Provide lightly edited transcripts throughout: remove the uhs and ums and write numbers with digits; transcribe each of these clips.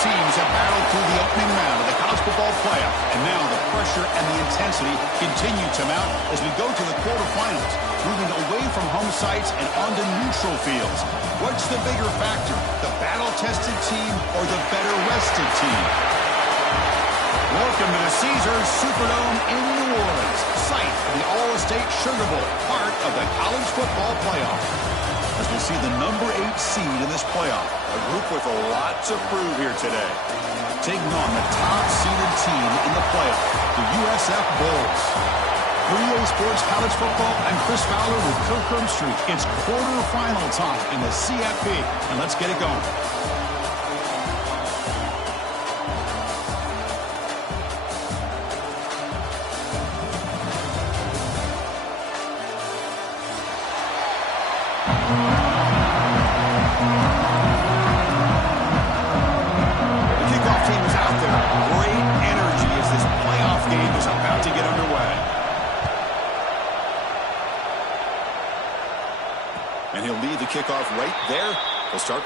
teams have battled through the opening round of the college football playoff, and now the pressure and the intensity continue to mount as we go to the quarterfinals, moving away from home sites and onto neutral fields. What's the bigger factor, the battle-tested team or the better-rested team? Welcome to the Caesars Superdome in New Orleans, site of the All-State Sugar Bowl, part of the college football playoff. As we see the number 8 seed in this playoff, a group with a lot to prove here today. Taking on the top-seeded team in the playoff, the USF Bulls. For EA Sports College Football, I'm Chris Fowler with Kirk Herbstreit. It's quarterfinal time in the CFP, and let's get it going. And he'll lead the kickoff right there. He'll start.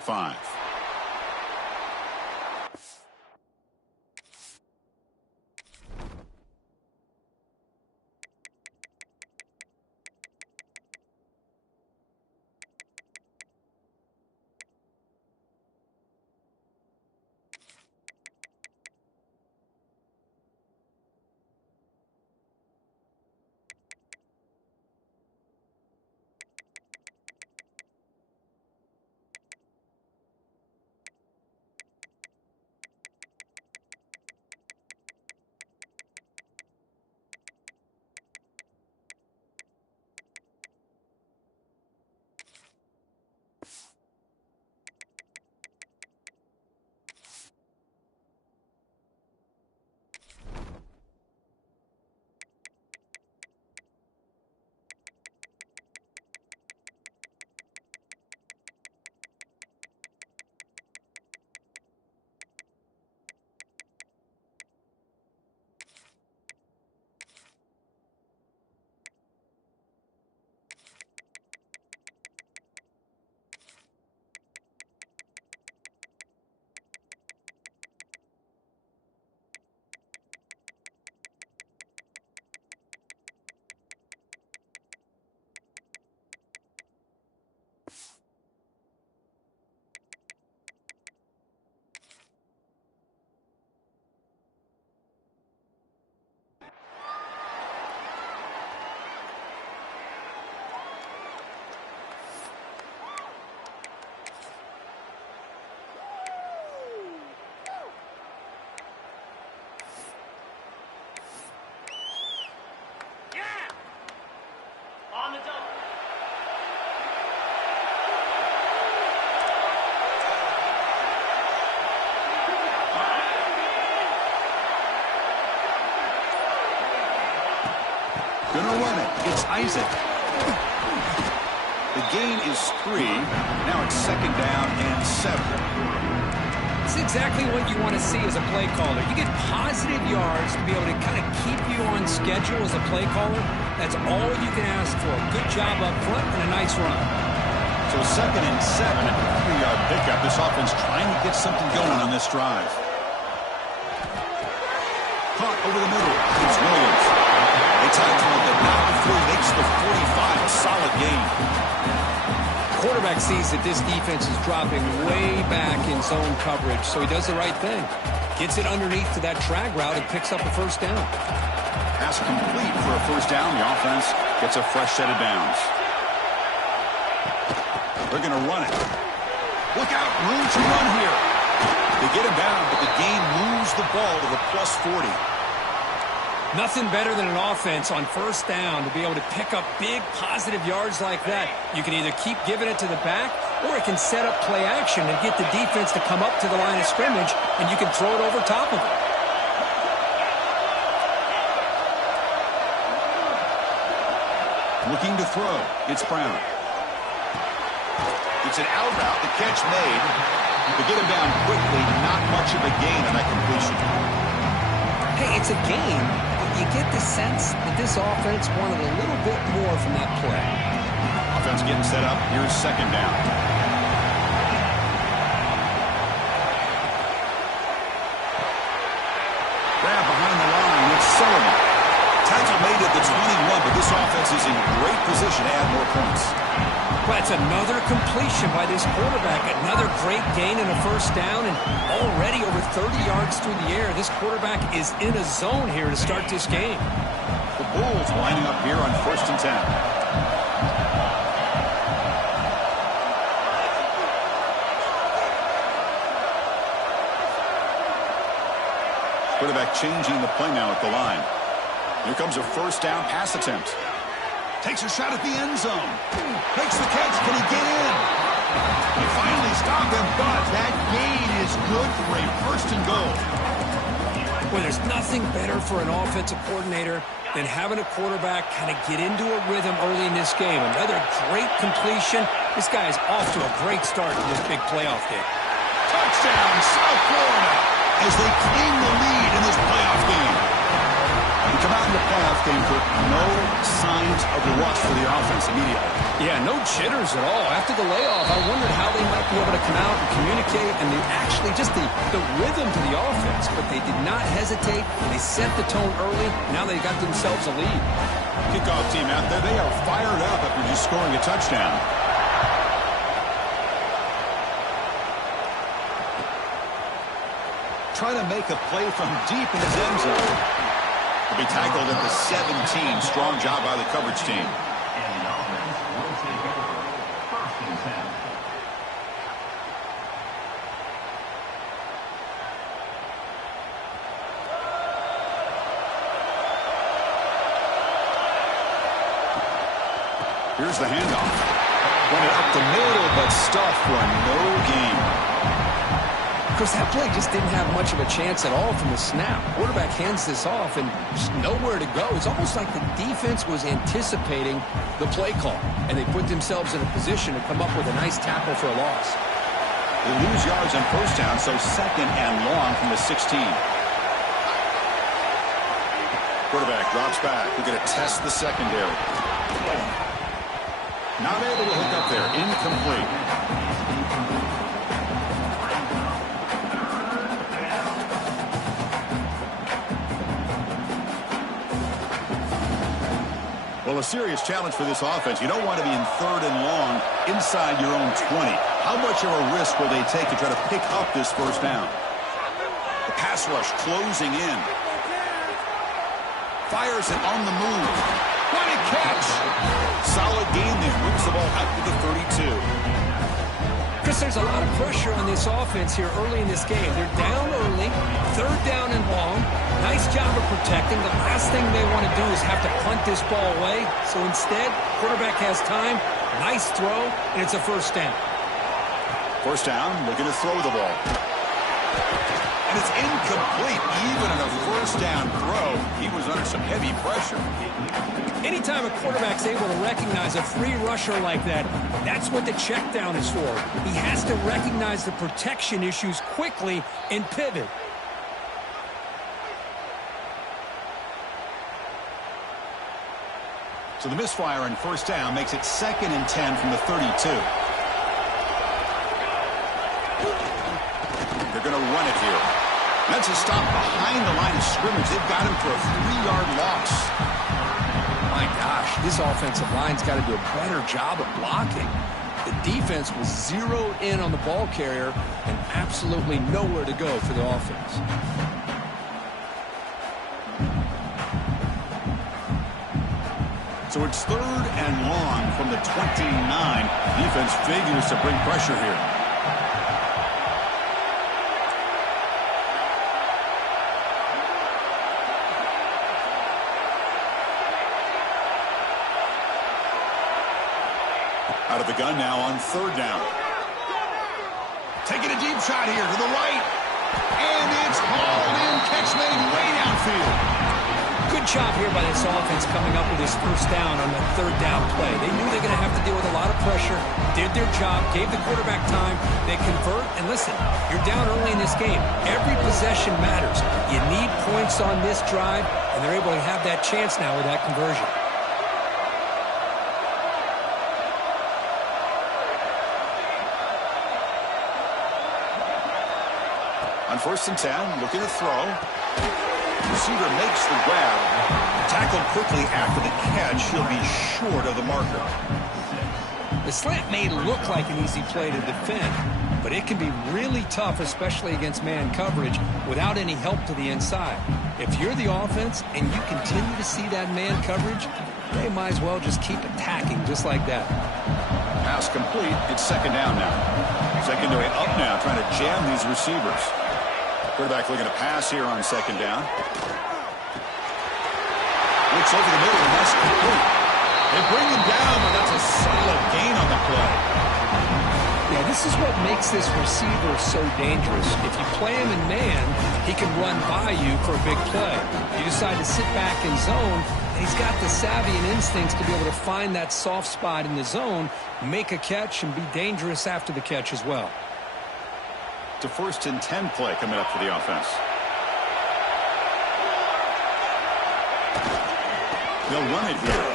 Five. Gonna run it. It's Isaac. The gain is 3. Now it's 2nd down and 7. It's exactly what you want to see as a play caller. You get positive yards to be able to kind of keep you on schedule as a play caller. That's all you can ask for. Good job up front and a nice run. So 2nd and 7 and a 3-yard pickup. This offense trying to get something going on this drive. Caught over the middle. It's Williams. They tackle him, but not before he makes the 45. A solid gain. quarterback sees that this defense is dropping way back in zone coverage, so he does the right thing. Gets it underneath to that drag route and picks up a first down. Pass complete for a first down. The offense gets a fresh set of downs. They're going to run it. Look out, room to run here. They get him down, but the game moves the ball to the +40. Nothing better than an offense on first down to be able to pick up big positive yards like that. You can either keep giving it to the back, or it can set up play action and get the defense to come up to the line of scrimmage, and you can throw it over top of it. Looking to throw. It's Brown. It's an out route. The catch made. To get him down quickly, not much of a gain on that completion. Hey, it's a gain, but you get the sense that this offense wanted a little bit more from that play. Offense getting set up. Here's second down. Grab behind the line. It's Sullivan. Tackle made at the 21, but this offense is in great position to add more points. Well, it's another completion by this quarterback. Another great gain in a first down, and already over 30 yards through the air. This quarterback is in a zone here to start this game. The Bulls lining up here on 1st and 10. Quarterback changing the play now at the line. Here comes a first down pass attempt. Takes a shot at the end zone. Makes the catch. Can he get in? They finally stop him, but that gain is good for a first and goal. Well, there's nothing better for an offensive coordinator than having a quarterback kind of get into a rhythm early in this game. Another great completion. This guy is off to a great start in this big playoff game. Touchdown, South Florida, as they claim the lead in this playoff game. We come out in the playoff game with no signs of rust for the offense immediately. Yeah, no jitters at all. After the layoff, I wondered how they might be able to come out and communicate, and they actually just the rhythm to the offense. But they did not hesitate. They set the tone early. Now they got themselves a lead. Kickoff team out there, they are fired up after just scoring a touchdown. Trying to make a play from deep in his end zone. To be tackled at the 17. Strong job by the coverage team. Here's the handoff. Went it up the middle, but stuffed for no gain. Of course, that play just didn't have much of a chance at all from the snap. Quarterback hands this off and just nowhere to go. It's almost like the defense was anticipating the play call, and they put themselves in a position to come up with a nice tackle for a loss. They lose yards on first down, so second and long from the 16. Quarterback drops back. We're going to test the secondary. Not able to hook up there. Incomplete. Well, a serious challenge for this offense. You don't want to be in third and long inside your own 20. How much of a risk will they take to try to pick up this first down? The pass rush closing in. Fires it on the move. What a catch! Solid game there. Moves the ball out to the 32. Chris, there's a lot of pressure on this offense here early in this game. They're down early, third down and long. Nice job of protecting. The last thing they want to do is have to punt this ball away. So instead, quarterback has time, nice throw, and it's a first down. First down, looking to throw the ball. And it's incomplete. Even on a first down throw, he was under some heavy pressure. Anytime a quarterback's able to recognize a free rusher like that, that's what the check down is for. He has to recognize the protection issues quickly and pivot. So the misfire on first down makes it 2nd and 10 from the 32. They're going to run it here. That's a stop behind the line of scrimmage. They've got him for a 3-yard loss. My gosh, this offensive line's got to do a better job of blocking. The defense was zeroed in on the ball carrier and absolutely nowhere to go for the offense. So it's 3rd and long from the 29. Defense figures to bring pressure here. Out of the gun now on 3rd down. Taking a deep shot here to the right. And it's hauled in. Catch made way downfield. Good job here by this offense coming up with this 1st down on the 3rd down play. They knew they were going to have to deal with a lot of pressure, did their job, gave the quarterback time, they convert, and listen, you're down early in this game. Every possession matters. You need points on this drive, and they're able to have that chance now with that conversion. On 1st and 10, looking to throw. Receiver makes the grab. Tackled quickly after the catch. He'll be short of the marker. The slant may look like an easy play to defend, but it can be really tough, especially against man coverage, without any help to the inside. If you're the offense and you continue to see that man coverage, they might as well just keep attacking just like that. Pass complete. It's 2nd down now. Secondary up now, trying to jam these receivers. Quarterback looking to pass here on 2nd down. Looks over the middle, and that's complete. They bring him down, but that's a solid gain on the play. Yeah, this is what makes this receiver so dangerous. If you play him in man, he can run by you for a big play. You decide to sit back in zone, and he's got the savvy and instincts to be able to find that soft spot in the zone, make a catch, and be dangerous after the catch as well. To 1st and 10 play coming up for the offense. They'll run it here.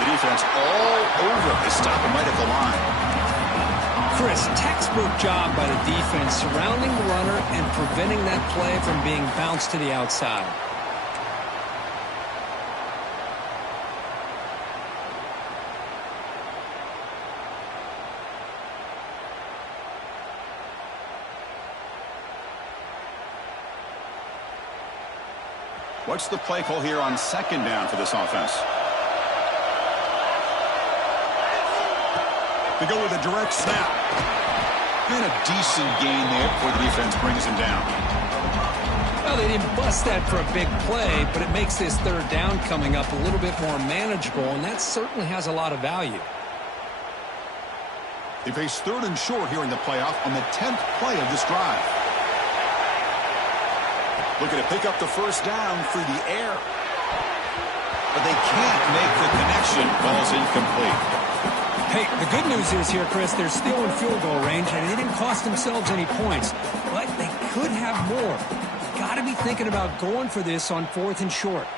The defense all over. They stop him right at the line. Chris, textbook job by the defense surrounding the runner and preventing that play from being bounced to the outside. What's the play call here on 2nd down for this offense? They go with a direct snap. And a decent gain there before the defense brings him down. Well, they didn't bust that for a big play, but it makes this 3rd down coming up a little bit more manageable, and that certainly has a lot of value. They face 3rd and short here in the playoff on the 10th play of this drive. Looking to pick up the 1st down through the air. But they can't make the connection. Ball's incomplete. Hey, the good news is here, Chris, they're still in field goal range, and they didn't cost themselves any points. But they could have more. You've got to be thinking about going for this on 4th and short.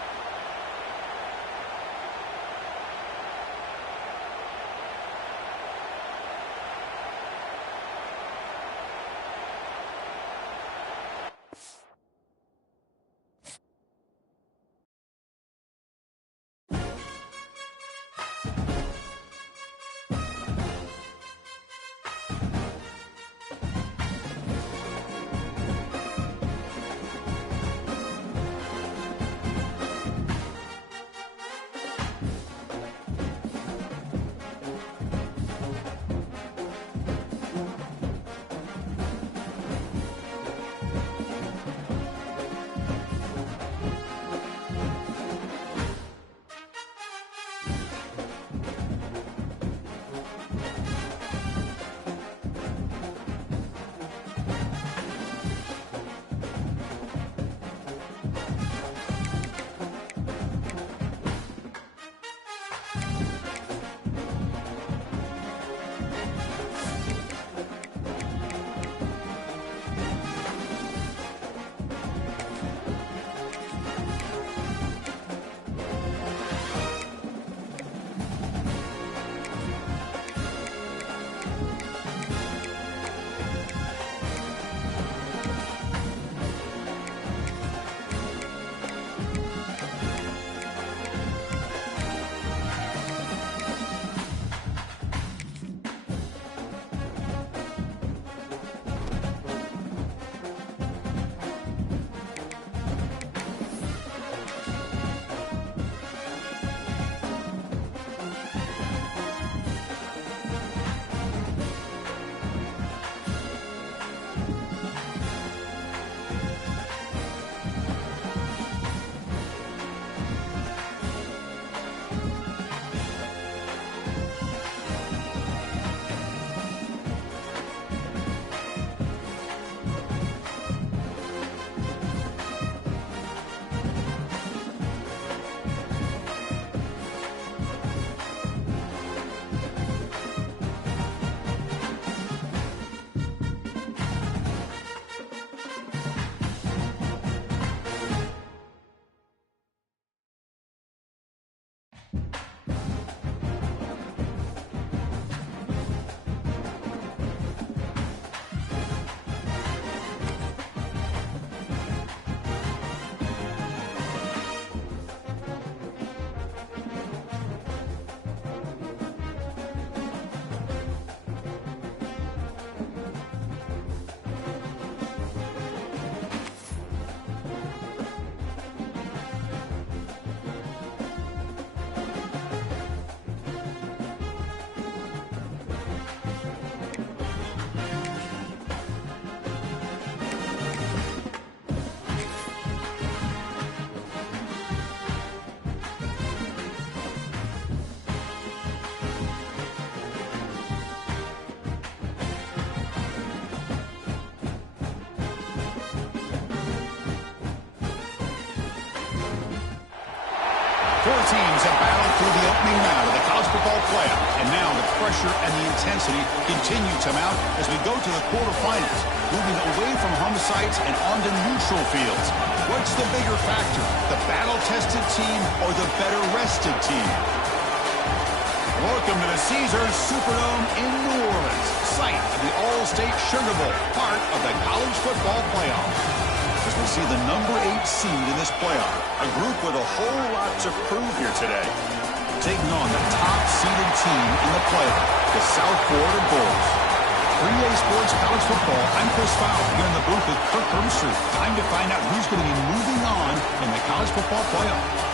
Four teams have battled through the opening round of the college football playoff, and now the pressure and the intensity continue to mount as we go to the quarterfinals, moving away from home sites and onto neutral fields. What's the bigger factor, the battle-tested team or the better-rested team? Welcome to the Caesars Superdome in New Orleans, site of the All-State Sugar Bowl, part of the college football playoff. As we see the number 8 seed in this playoff, a group with a whole lot to prove here today. Taking on the top-seeded team in the playoff, the South Florida Bulls. 3A Sports College Football, I'm Chris Fowler here in the booth with Kirk Herbstreit. Time to find out who's going to be moving on in the college football playoff.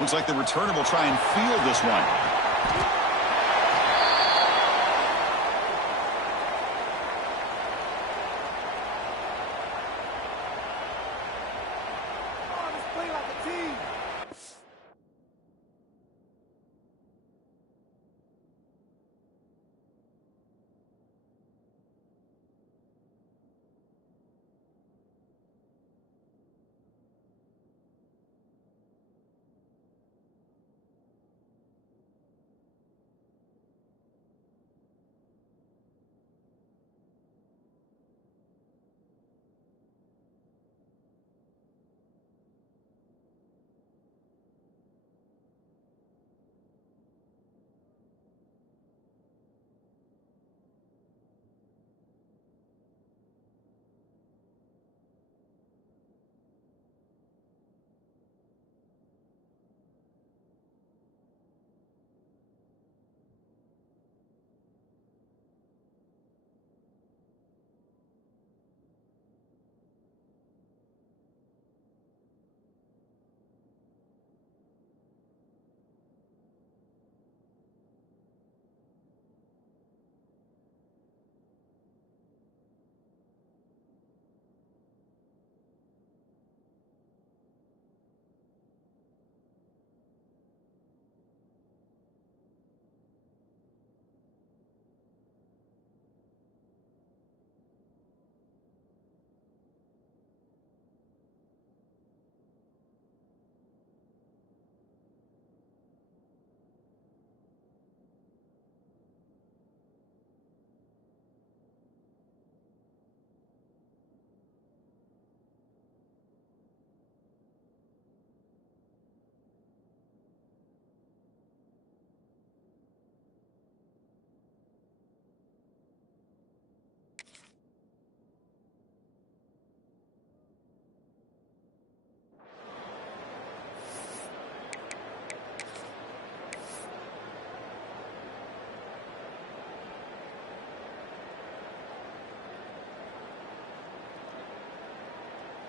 Looks like the returner will try and field this one. Let's play like a team.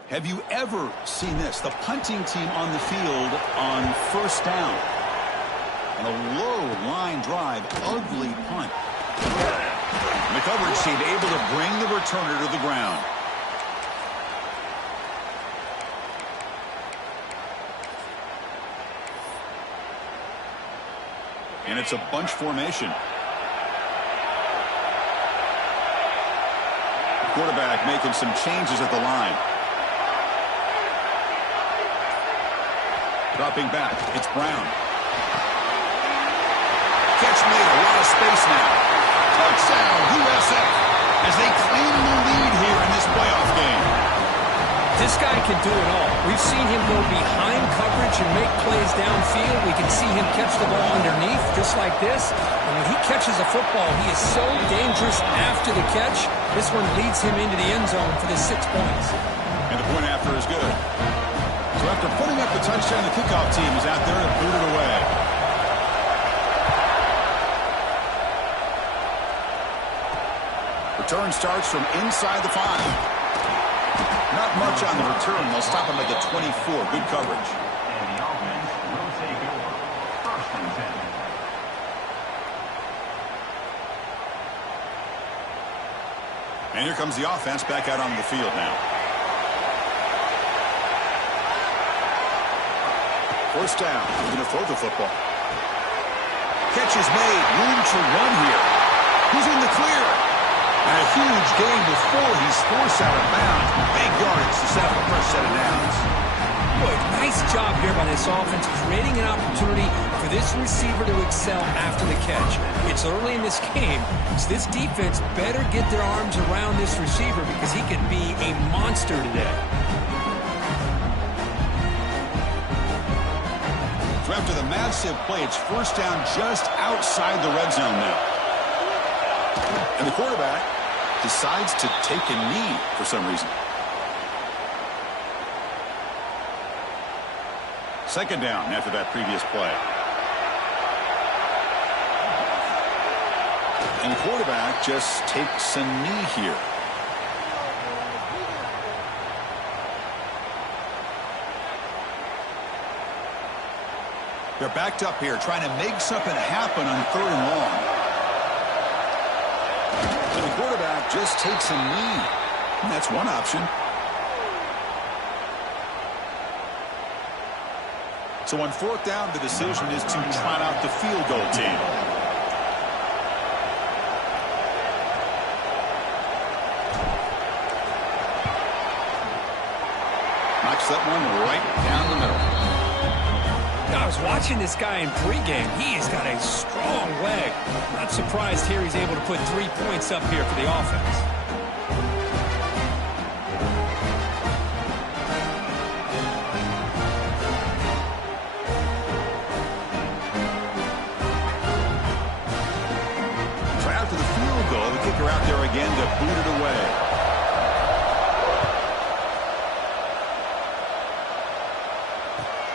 Have you ever seen this? The punting team on the field on first down. And a low line drive, ugly punt. And the coverage team able to bring the returner to the ground. And it's a bunch formation. The quarterback making some changes at the line. Dropping back, it's Brown. Catch made, a lot of space now. Touchdown, USF, as they claim the lead here in this playoff game. This guy can do it all. We've seen him go behind coverage and make plays downfield. We can see him catch the ball underneath, just like this. And when he catches a football, he is so dangerous after the catch. This one leads him into the end zone for the 6 points. And the point after is good. So after putting up the touchdown, the kickoff team is out there to boot it away. Return starts from inside the 5. Not much on the return. They'll stop him at the 24. Good coverage. And the offense will take over. First and 10. And here comes the offense back out onto the field now. First down. He's going to throw the football. Catch is made. Room to run here. He's in the clear. And a huge gain before he's forced out of bounds. Big yardage to set up the first set of downs. Boy, nice job here by this offense, creating an opportunity for this receiver to excel after the catch. It's early in this game, so this defense better get their arms around this receiver because he could be a monster today. So after the massive play, it's first down just outside the red zone now. And the quarterback decides to take a knee for some reason. Second down after that previous play. And the quarterback just takes a knee here. They're backed up here trying to make something happen on 3rd and long. And the quarterback just takes a knee. And that's one option. So on 4th down, the decision is to trot out the field goal team. Knocks that one right down the middle. I was watching this guy in pregame. He has got a strong leg. Not surprised here he's able to put 3 points up here for the offense. So after the field goal, the kicker out there again to boot it away.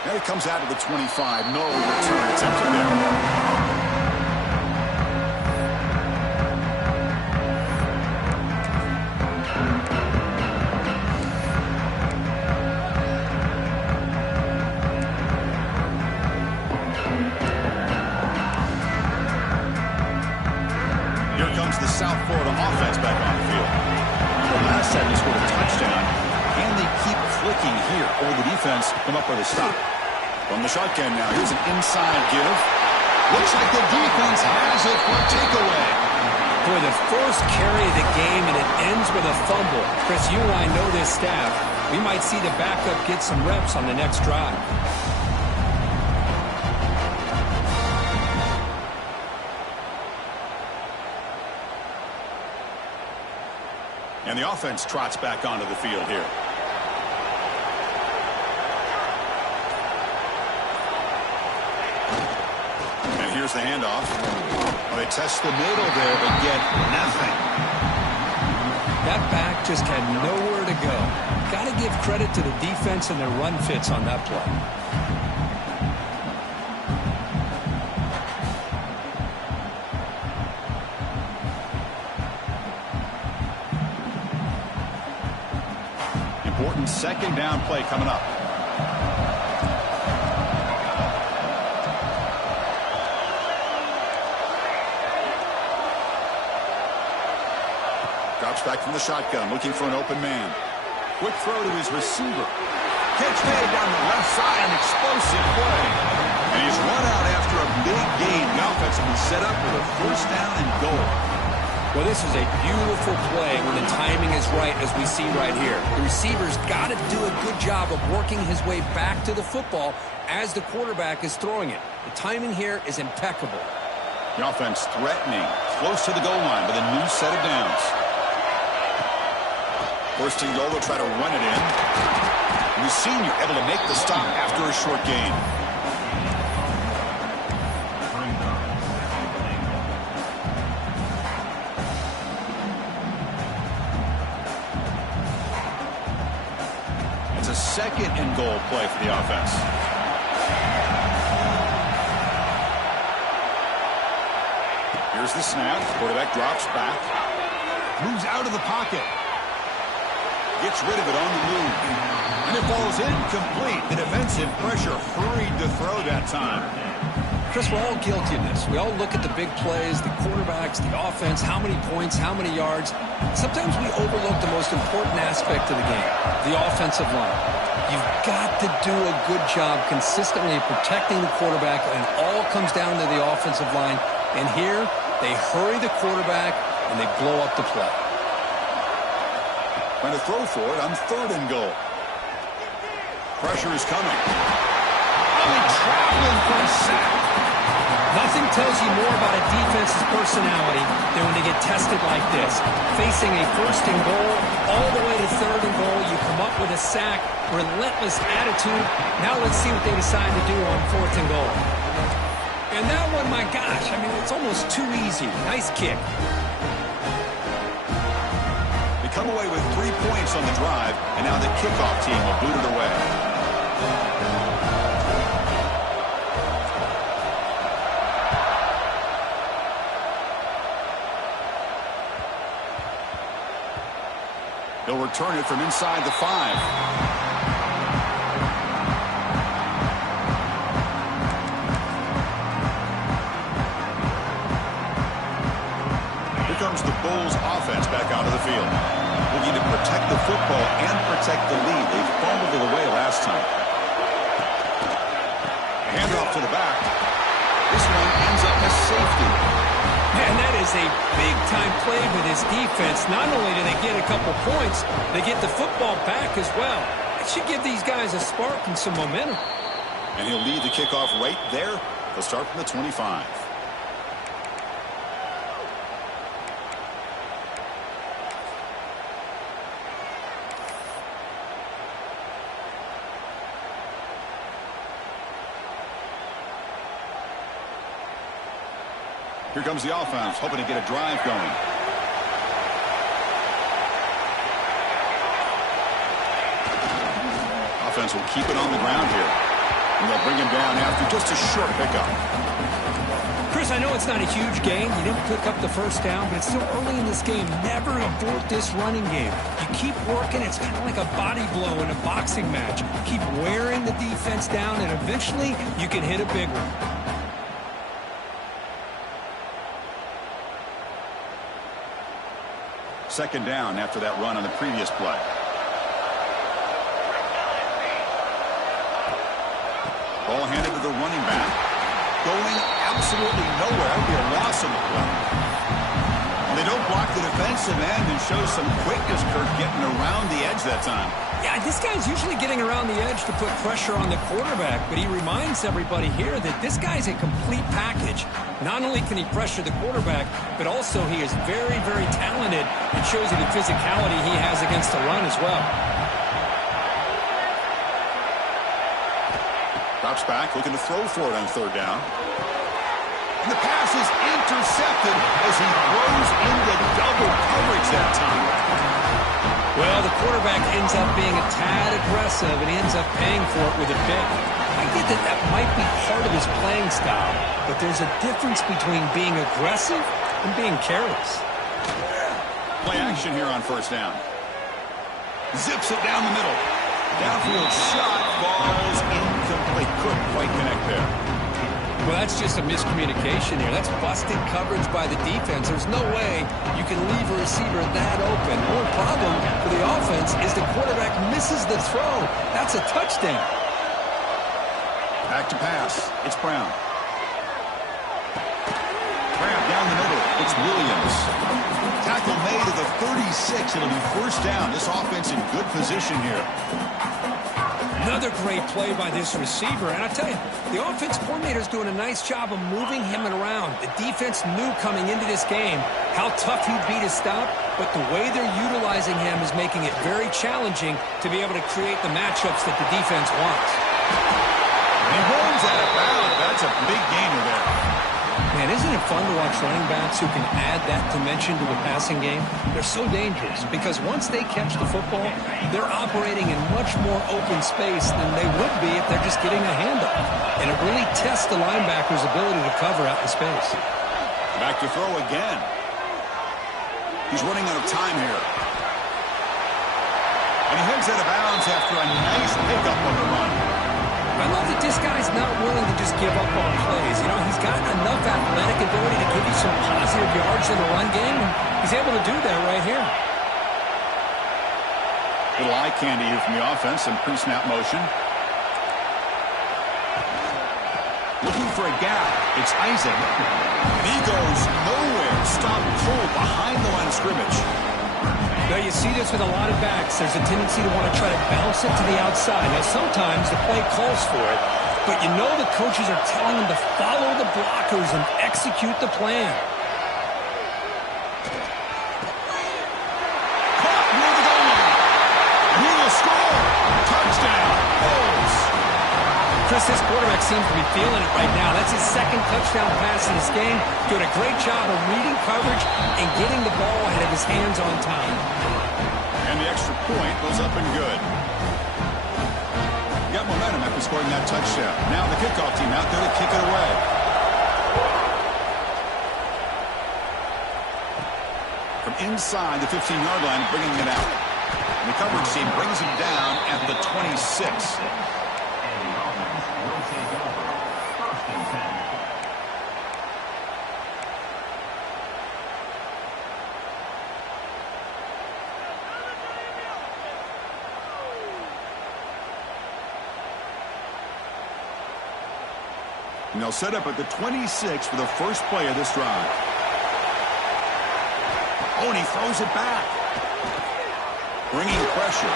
Now he comes out to the 25. No return attempted there. Here comes the South Florida offense back on the field. The last time they scored a touchdown. Can they keep flicking here, or the defense come up with a stop? From the shotgun now, here's an inside give. Looks like the defense has it for a takeaway. Boy, the first carry of the game, and it ends with a fumble. Chris, you and I know this staff. We might see the backup get some reps on the next drive. And the offense trots back onto the field here. And here's the handoff. Well, they test the middle there, but get nothing. That back just had nowhere to go. Got to give credit to the defense and their run fits on that play. Important second down play coming up. Drops back from the shotgun, looking for an open man. Quick throw to his receiver. Catch made down the left side, an explosive play. And he's run out after a big gain. The offense will be set up with a first down and goal. Well, this is a beautiful play when the timing is right, as we see right here. The receiver's got to do a good job of working his way back to the football as the quarterback is throwing it. The timing here is impeccable. The offense threatening, close to the goal line with a new set of downs. First and goal, they'll try to run it in. And the senior able to make the stop after a short gain. second and goal play for the offense. Here's the snap. Quarterback drops back. Moves out of the pocket. Gets rid of it on the move. And it falls incomplete. The defensive pressure hurried to throw that time. Chris, we're all guilty of this. We all look at the big plays, the quarterbacks, the offense, how many points, how many yards. Sometimes we overlook the most important aspect of the game, the offensive line. You've got to do a good job consistently protecting the quarterback, and it all comes down to the offensive line. And here, they hurry the quarterback, and they blow up the play. Trying to throw for it on third and goal. Pressure is coming. Only traveling for a sack. Nothing tells you more about a defense's personality than when they get tested like this. Facing a first and goal, all the way to third and goal, you come up with a sack, relentless attitude. Now let's see what they decide to do on fourth and goal. And that one, my gosh, I mean, it's almost too easy. Nice kick. They come away with 3 points on the drive, and now the kickoff team will boot it away. They'll return it from inside the 5. Here comes the Bulls offense back out of the field. Looking to protect the football and protect the lead. They fumbled it away last time. Handoff to the back. This one ends up as safety. Man, that is a big-time play for this defense. Not only do they get a couple points, they get the football back as well. It should give these guys a spark and some momentum. And he'll lead the kickoff right there. They'll start from the 25. Here comes the offense, hoping to get a drive going. Offense will keep it on the ground here. And they'll bring him down after just a short pickup. Chris, I know it's not a huge game. You didn't pick up the first down, but it's still early in this game. Never abort this running game. You keep working. It's kind of like a body blow in a boxing match. Keep wearing the defense down, and eventually you can hit a big one. Second down after that run on the previous play. Ball handed to the running back. Going absolutely nowhere. That'll be a loss on the play. And they don't block the defensive end and show some quickness, Kirk, getting around the edge that time. Yeah, this guy's usually getting around the edge to put pressure on the quarterback, but he reminds everybody here that this guy's a complete package. Not only can he pressure the quarterback, but also he is very, very talented. It shows you the physicality he has against the run as well. Drops back, looking to throw for it on third down. And the pass is intercepted as he throws into double coverage that time. Well, the quarterback ends up being a tad aggressive, and he ends up paying for it with a pick. I get that that might be part of his playing style, but there's a difference between being aggressive and being careless. Play action here on first down. Zips it down the middle. Downfield shot, falls incomplete. Couldn't quite connect there. Well, that's just a miscommunication here. That's busted coverage by the defense. There's no way you can leave a receiver that open. One problem for the offense is the quarterback misses the throw. That's a touchdown. Back to pass. It's Brown. Grab down the middle. It's Williams. Tackle made at the 36. It'll be first down. This offense in good position here. Another great play by this receiver. And I tell you, the offense coordinator's doing a nice job of moving him around. The defense knew coming into this game how tough he'd be to stop, but the way they're utilizing him is making it very challenging to be able to create the matchups that the defense wants. And he runs out of bounds. That's a big gainer there. Man, isn't it fun to watch running backs who can add that dimension to the passing game? They're so dangerous because once they catch the football, they're operating in much more open space than they would be if they're just getting a handoff. And it really tests the linebacker's ability to cover out in space. Back to throw again. He's running out of time here. And he heads out of bounds after a nice pickup on the run. I love that this guy's not willing to just give up on plays. You know, he's got enough athletic ability to give you some positive yards in the run game. He's able to do that right here. Little eye candy here from the offense and pre-snap motion. Looking for a gap. It's Isaac. He goes nowhere. Stop cold behind the line of scrimmage. Now, you see this with a lot of backs. There's a tendency to want to try to bounce it to the outside. Now, sometimes the play calls for it, but you know the coaches are telling them to follow the blockers and execute the plan. Caught near the goal line. And he will score. Touchdown. Bulls. Chris, this quarterback seems to be feeling it right now. That's his second touchdown pass in this game. Doing a great job of reading coverage and getting the ball out of his hands on time. And the extra point goes up and good. Got momentum after scoring that touchdown. Now the kickoff team out there to kick it away. From inside the 15-yard line, bringing it out. And the coverage team brings him down at the 26. And they'll set up at the 26 for the first play of this drive. Oh, and he throws it back. Bringing pressure.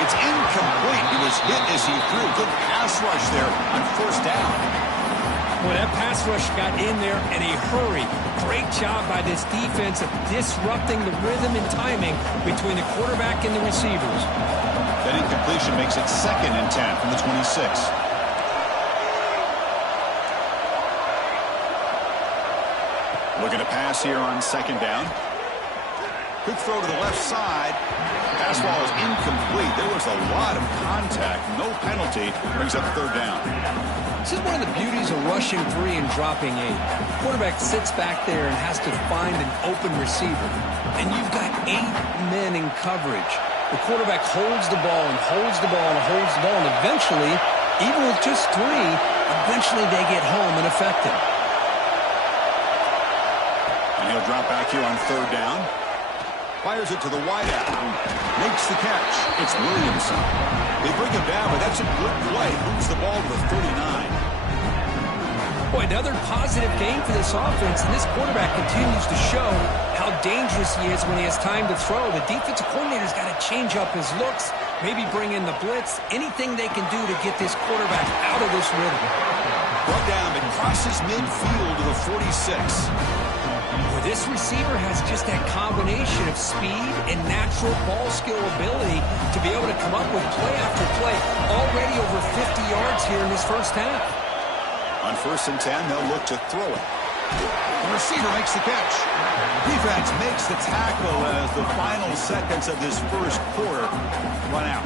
It's incomplete. He was hit as he threw. Good pass rush there on first down. Well, that pass rush got in there in a hurry. Great job by this defense of disrupting the rhythm and timing between the quarterback and the receivers. That incompletion makes it 2nd and 10 from the 26. Looking to pass here on 2nd down. Quick throw to the left side. Pass ball is incomplete. There was a lot of contact. No penalty. Brings up 3rd down. This is one of the beauties of rushing 3 and dropping 8. Quarterback sits back there and has to find an open receiver. And you've got 8 men in coverage. The quarterback holds the ball and holds the ball and holds the ball. And eventually, even with just 3, eventually they get home and affect him. And he'll drop back here on 3rd down. Fires it to the wideout. Makes the catch. It's Williamson. They bring him down, but that's a good play. Moves the ball to the 39. Boy, another positive game for this offense, and this quarterback continues to show how dangerous he is when he has time to throw. The defensive coordinator's got to change up his looks, maybe bring in the blitz, anything they can do to get this quarterback out of this rhythm. Brought down, but crosses midfield to the 46. Well, this receiver has just that combination of speed and natural ball skill ability to be able to come up with play after play. Already over 50 yards here in this first half. On 1st and 10, they'll look to throw it. The receiver makes the catch. Defense makes the tackle as the final seconds of this first quarter run out.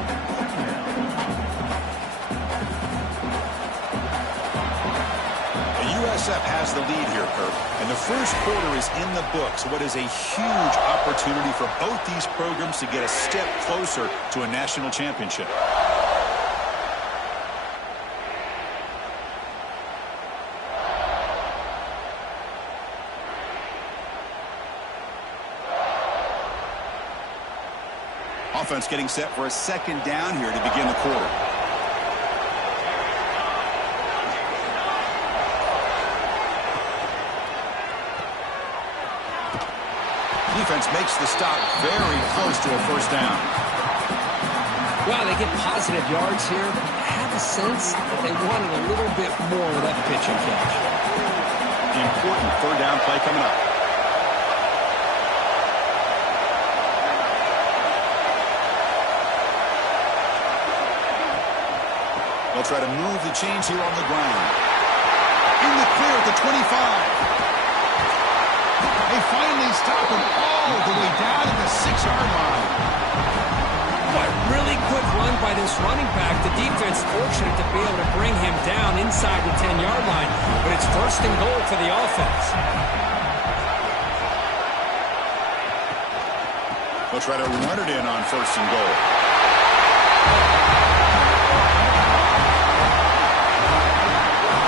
USF has the lead here, Kirk, and the first quarter is in the books. What is a huge opportunity for both these programs to get a step closer to a national championship. Offense getting set for a 2nd down here to begin the quarter. Defense makes the stop very close to a 1st down. Wow, they get positive yards here. I have a sense that they wanted a little bit more with that pitch and catch. Important 3rd down play coming up. They'll try to move the chains here on the ground. In the clear at the 25. They finally stop him all the way down at the 6-yard line. Boy, really good run by this running back. The defense fortunate to be able to bring him down inside the 10-yard line, but it's first and goal for the offense. They'll try to run it in on first and goal.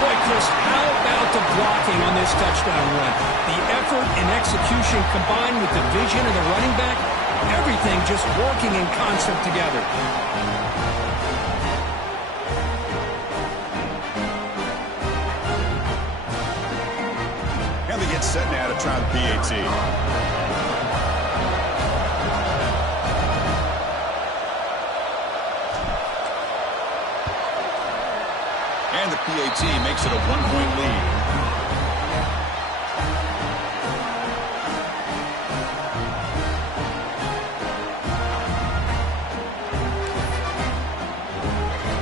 Boy, Chris, how about the blocking on this touchdown run? The effort and execution combined with the vision of the running back, everything just working in concert together. And they get set now to try the PAT. And the PAT makes it a 1-point lead.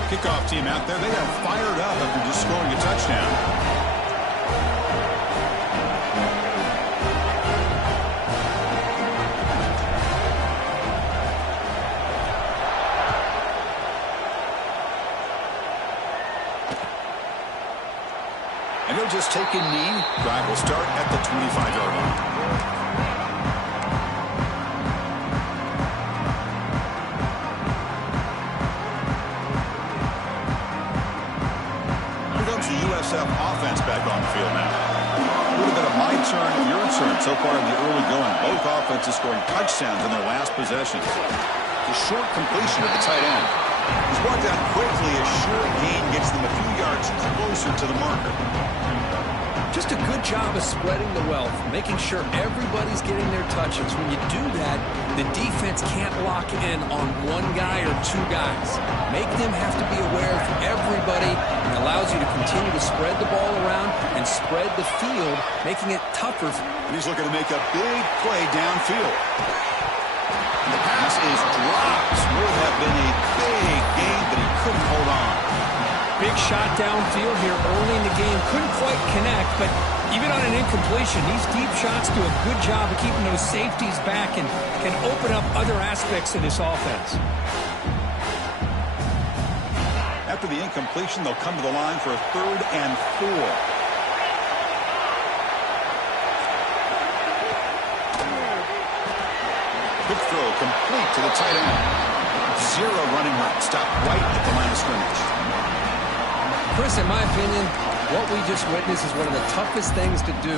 Kickoff team out there, they got fired up after just scoring a touchdown. And he'll just take a knee. Drive will start at the 25-yard line. Here comes the USF offense back on the field now. A little bit of my turn, your turn so far in the early going. Both offenses scoring touchdowns in their last possessions. The short completion of the tight end. He's brought down quickly. A short gain gets them a few yards closer to the marker. Just a good job of spreading the wealth, making sure everybody's getting their touches. When you do that, the defense can't lock in on one guy or two guys. Make them have to be aware of everybody. It allows you to continue to spread the ball around and spread the field, making it tougher. And he's looking to make a big play downfield. And the pass is dropped. Would have been a big gain, but he couldn't hold on. Big shot downfield here early in the game. Couldn't quite connect, but even on an incompletion, these deep shots do a good job of keeping those safeties back and can open up other aspects of this offense. After the incompletion, they'll come to the line for a 3rd and 4. Quick throw complete to the tight end. 0 running route. Stopped right at the line of scrimmage. Chris, in my opinion, what we just witnessed is one of the toughest things to do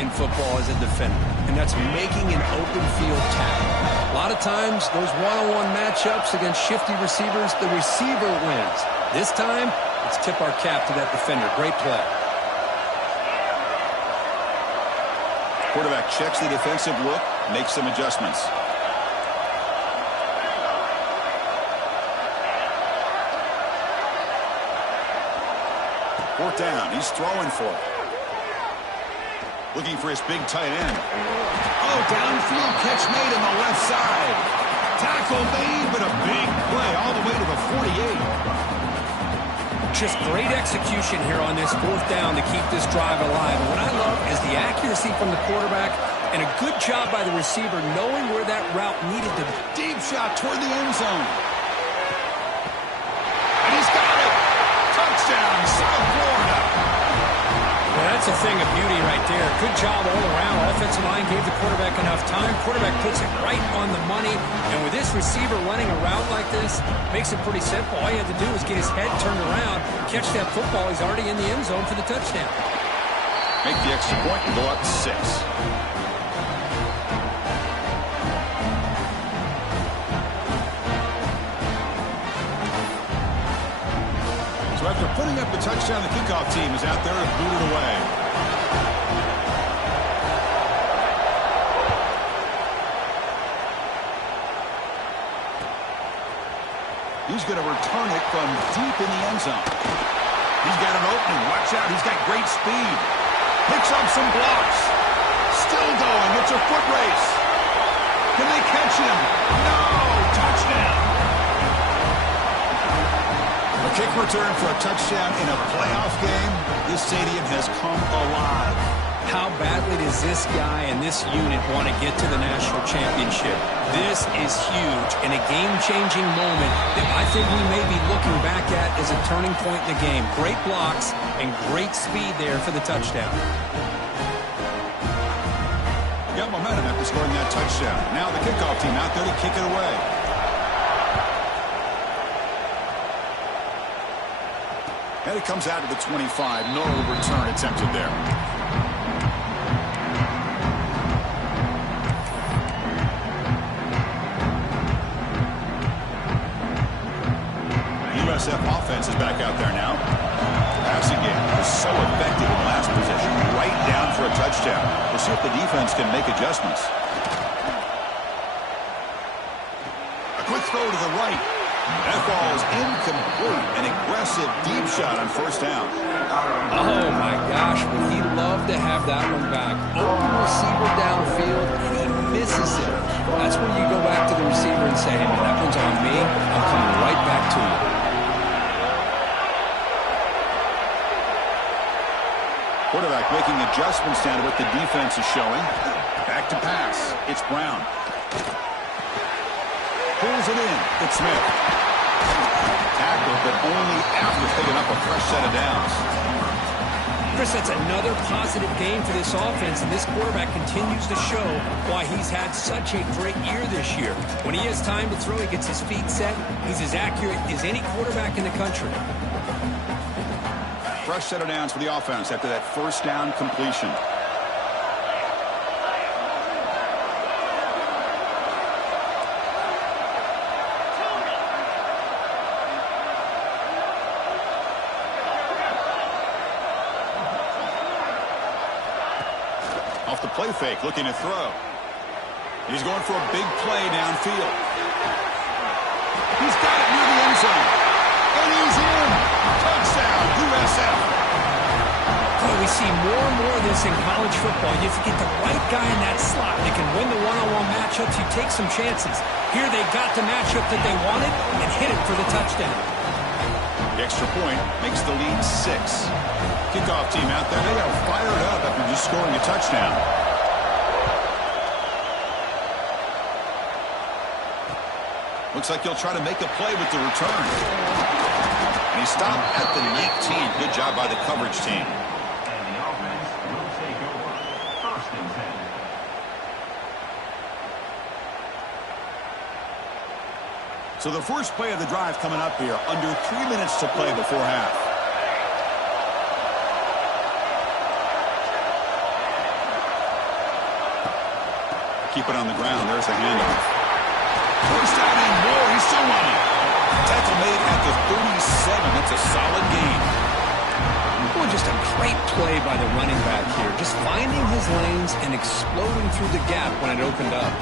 in football as a defender, and that's making an open field tackle. A lot of times, those one-on-one matchups against shifty receivers, the receiver wins. This time, let's tip our cap to that defender. Great play. Quarterback checks the defensive look, makes some adjustments. Fourth down. He's throwing for it. Looking for his big tight end. Oh, downfield catch made on the left side. Tackle made, but a big play all the way to the 48. Just great execution here on this 4th down to keep this drive alive. And what I love is the accuracy from the quarterback and a good job by the receiver knowing where that route needed to be. Deep shot toward the end zone. And he's got it. Touchdown, South Florida. Well, that's a thing of beauty right there. Good job all around. Offensive line gave the quarterback enough time. Quarterback puts it right on the money. And with this receiver running a route like this, makes it pretty simple. All you have to do is get his head turned around, catch that football. He's already in the end zone for the touchdown. Make the extra point and go up 6. So after putting up the touchdown, the kickoff team is out there to boot it away. He's going to return it from deep in the end zone. He's got an opening. Watch out. He's got great speed. Picks up some blocks. Still going. It's a foot race. Can they catch him? No. Touchdown. Kick return for a touchdown in a playoff game. This stadium has come alive. How badly does this guy and this unit want to get to the national championship? This is huge and a game-changing moment that I think we may be looking back at as a turning point in the game. Great blocks and great speed there for the touchdown. Got momentum after scoring that touchdown. Now the kickoff team out there to kick it away. And it comes out to the 25. No return attempted there. USF offense is back out there now. Passing game was so effective in the last possession. Right down for a touchdown. We'll see if the defense can make adjustments. A quick throw to the right. That ball is incomplete. An aggressive deep shot on first down. Oh, my gosh. Would he love to have that one back? Open receiver downfield, and he misses it. That's when you go back to the receiver and say, hey, man, that one's on me. I'm coming right back to you. Quarterback making adjustments down to what the defense is showing. Back to pass. It's Brown. Pulls it in. It's Smith. Tackle, but only after picking up a fresh set of downs. Chris, that's another positive game for this offense, and this quarterback continues to show why he's had such a great year this year. When he has time to throw, he gets his feet set. He's as accurate as any quarterback in the country. Fresh set of downs for the offense after that first down completion. Off the play fake, looking to throw. He's going for a big play downfield. He's got it near the end zone. And he's in. Touchdown, USF. Boy, we see more and more of this in college football. You have to get the right guy in that slot. They can win the one-on-one matchups. You take some chances. Here they got the matchup that they wanted and hit it for the touchdown. The extra point makes the lead 6. Kickoff team out there, they are fired up after just scoring a touchdown. Looks like he'll try to make a play with the return. And he stopped at the 19. Good job by the coverage team. And the offense will take over. 1st and 10. So the first play of the drive coming up here. Under 3 minutes to play before half. Keep it on the ground. There's the handoff. First down and more. He's still running. Tackle made at the 37. That's a solid gain. Boy, just a great play by the running back here. Just finding his lanes and exploding through the gap when it opened up.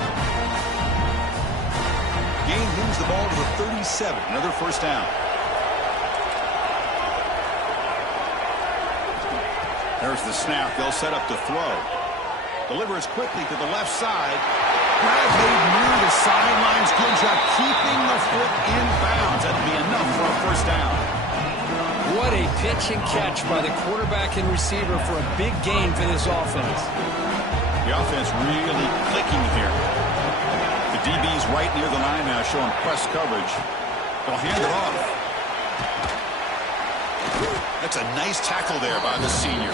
Gain moves the ball to the 37. Another first down. There's the snap. They'll set up to throw. Delivers quickly to the left side. Grab made near the sidelines. Good job keeping the foot in bounds. That'll be enough for a first down. What a pitch and catch by the quarterback and receiver for a big gain for this offense. The offense really clicking here. The DB's right near the line now showing press coverage. They'll hand it off. That's a nice tackle there by the senior.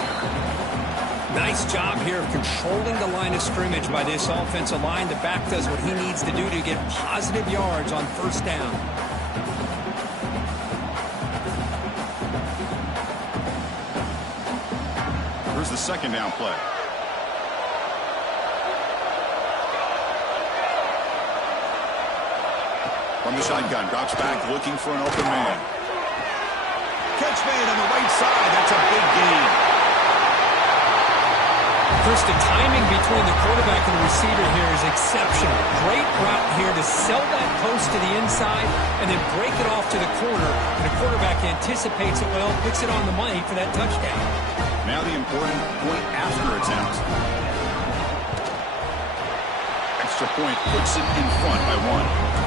Nice job here of controlling the line of scrimmage by this offensive line. The back does what he needs to do to get positive yards on first down. Here's the second down play. From the shotgun, drops back looking for an open man. Catch made on the right side. That's a big gain. First, the timing between the quarterback and the receiver here is exceptional. Great route here to sell that post to the inside and then break it off to the corner. And the quarterback anticipates it well, puts it on the money for that touchdown. Now the important point after attempt. Extra point puts it in front by 1.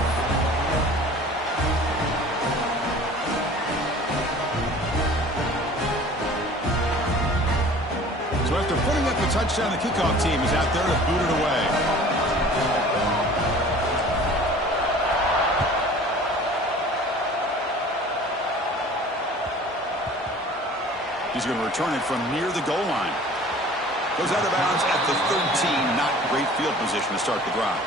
So after putting up the touchdown, the kickoff team is out there to boot it away. He's going to return it from near the goal line. Goes out of bounds at the 13. Not great field position to start the drive.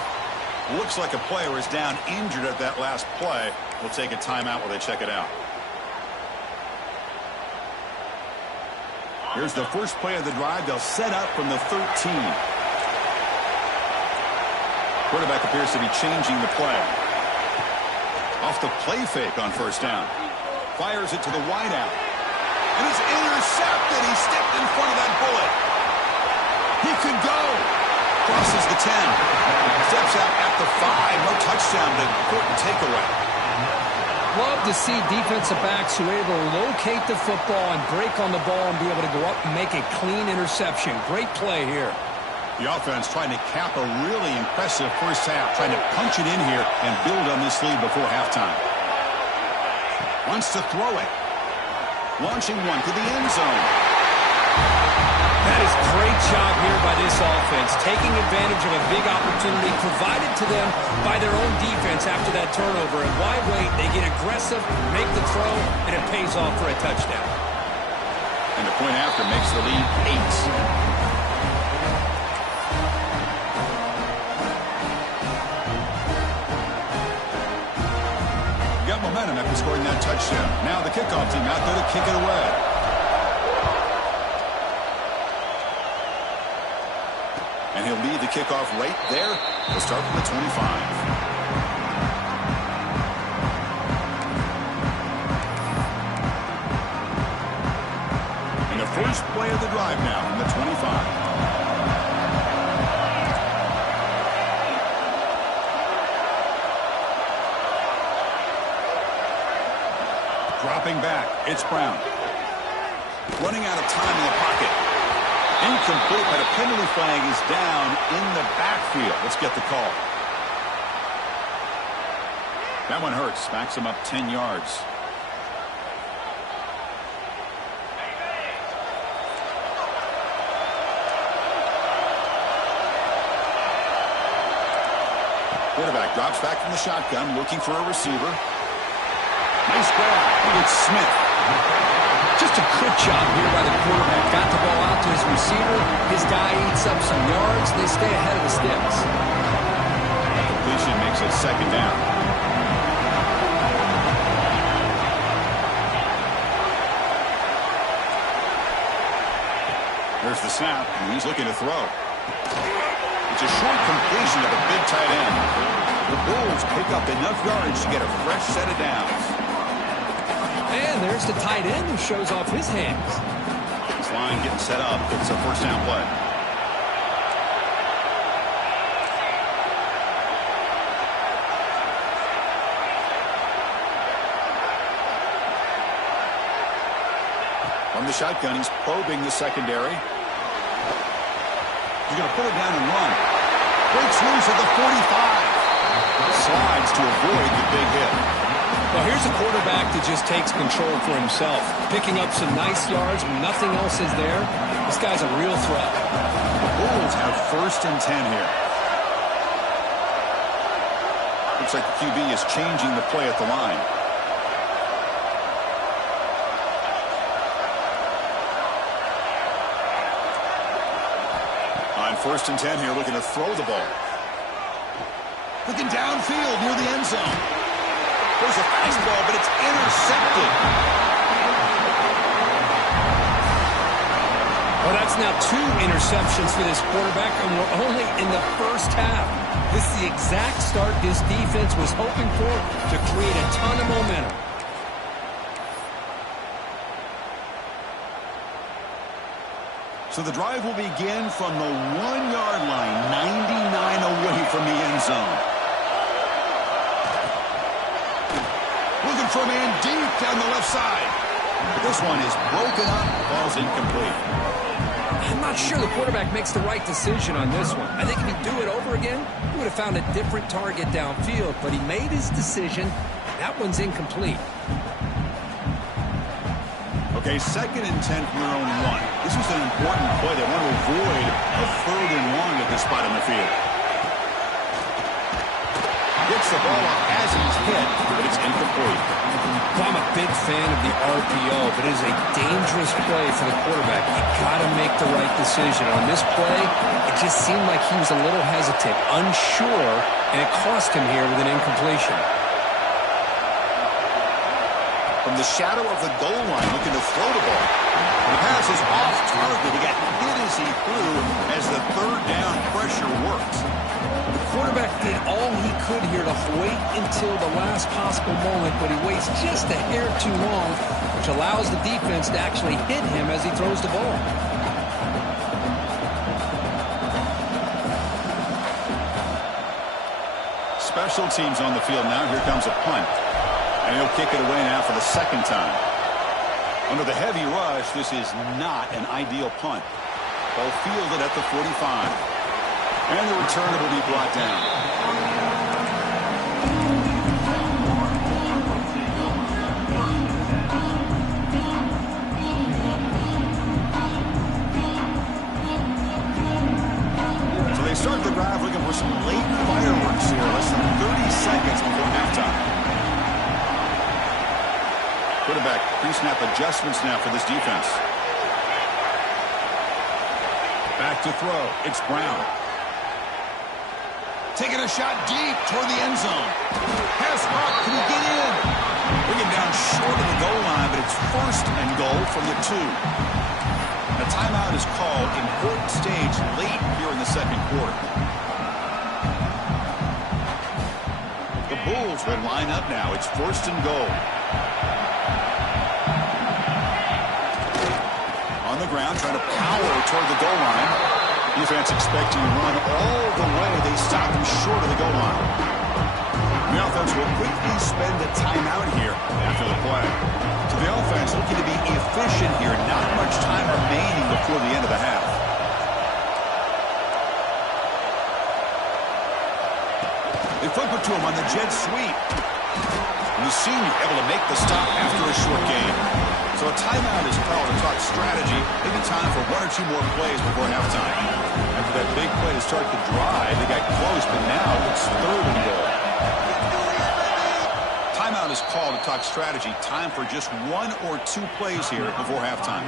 Looks like a player is down injured at that last play. We'll take a timeout while they check it out. Here's the first play of the drive. They'll set up from the 13. Quarterback appears to be changing the play. Off the play fake on first down. Fires it to the wideout. And it's intercepted. He stepped in front of that bullet. He could go. Crosses the 10. Steps out at the 5. No touchdown, but important takeaway. Love to see defensive backs who are able to locate the football and break on the ball and be able to go up and make a clean interception. Great play here. The offense trying to cap a really impressive first half, trying to punch it in here and build on this lead before halftime. Wants to throw it. Launching one to the end zone. That is great job here by this offense, taking advantage of a big opportunity provided to them by their own defense after that turnover. And why wait? They get aggressive, make the throw, and it pays off for a touchdown. And the point after makes the lead 8. Got momentum after scoring that touchdown. Now the kickoff team out there to kick it away. And he'll lead the kickoff right there. We'll start from the 25. And the first play of the drive now from the 25. Dropping back, it's Brown. Running out of time in the pocket. Incomplete, but a penalty flag is down in the backfield. Let's get the call. That one hurts. Backs him up 10 yards. Quarterback drops back from the shotgun, looking for a receiver. Nice grab. It's Smith. Just a quick job here by the quarterback. Got the ball out to his receiver. His guy eats up some yards. They stay ahead of the sticks. That completion makes it second down. There's the snap, and he's looking to throw. It's a short completion of a big tight end. The Bulls pick up enough yards to get a fresh set of downs. And there's the tight end who shows off his hands. This line getting set up. It's a first down play. From the shotgun, he's probing the secondary. He's going to put it down and run. Breaks loose at the 45. Slides to avoid the big hit. Well, here's a quarterback that just takes control for himself. Picking up some nice yards when nothing else is there. This guy's a real threat. The Bulls have first and 10 here. Looks like the QB is changing the play at the line. On first and 10 here, looking to throw the ball. Looking downfield near the end zone. There's a fastball, but it's intercepted. Well, that's now 2 interceptions for this quarterback, and we're only in the first half. This is the exact start this defense was hoping for to create a ton of momentum. So the drive will begin from the 1-yard line, 99 away from the end zone. Looking for a man deep down the left side. This one is broken up, ball's incomplete. I'm not sure the quarterback makes the right decision on this one. I think if he'd do it over again, he would have found a different target downfield, but he made his decision. That one's incomplete. Okay, Okay, 2nd and 10 from their own 1. This is an important play. They want to avoid a 3rd and long at this spot in the field. Gets the ball up as he's hit, but it's incomplete. Well, I'm a big fan of the RPO, but it is a dangerous play for the quarterback. You got to make the right decision. On this play, it just seemed like he was a little hesitant, unsure, and it cost him here with an incompletion. From the shadow of the goal line, looking to throw the ball. The pass is off target. He got hit as he threw as the 3rd down pressure worked. The quarterback did all he could here to wait until the last possible moment, but he waits just a hair too long, which allows the defense to actually hit him as he throws the ball. Special teams on the field now. Here comes a punt. And he'll kick it away now for the 2nd time. Under the heavy rush, this is not an ideal punt. Ball fielded at the 45. And the returner will be brought down. So they start the drive looking for some late fireworks here. Less than 30 seconds before halftime. Quarterback pre-snap adjustments now for this defense. Back to throw. It's Brown. Taking a shot deep toward the end zone. Pass up. Can he get in? Bring him down short of the goal line, but it's 1st and goal from the 2. A timeout is called. Important stage late here in the 2nd quarter. The Bulls will line up now. It's 1st and goal. On the ground, trying to power toward the goal line. Defense expecting to run all the way. They stop him short of the goal line. The offense will quickly spend a timeout here after the play. So the offense looking to be efficient here. Not much time remaining before the end of the half. They flip it to him on the jet sweep. And the senior able to make the stop after a short game. So a timeout is called to talk strategy. Maybe time for 1 or 2 more plays before halftime. After that big play to start the drive, they got close, but now it's 3rd and goal. Timeout is called to talk strategy. Time for just 1 or 2 plays here before halftime.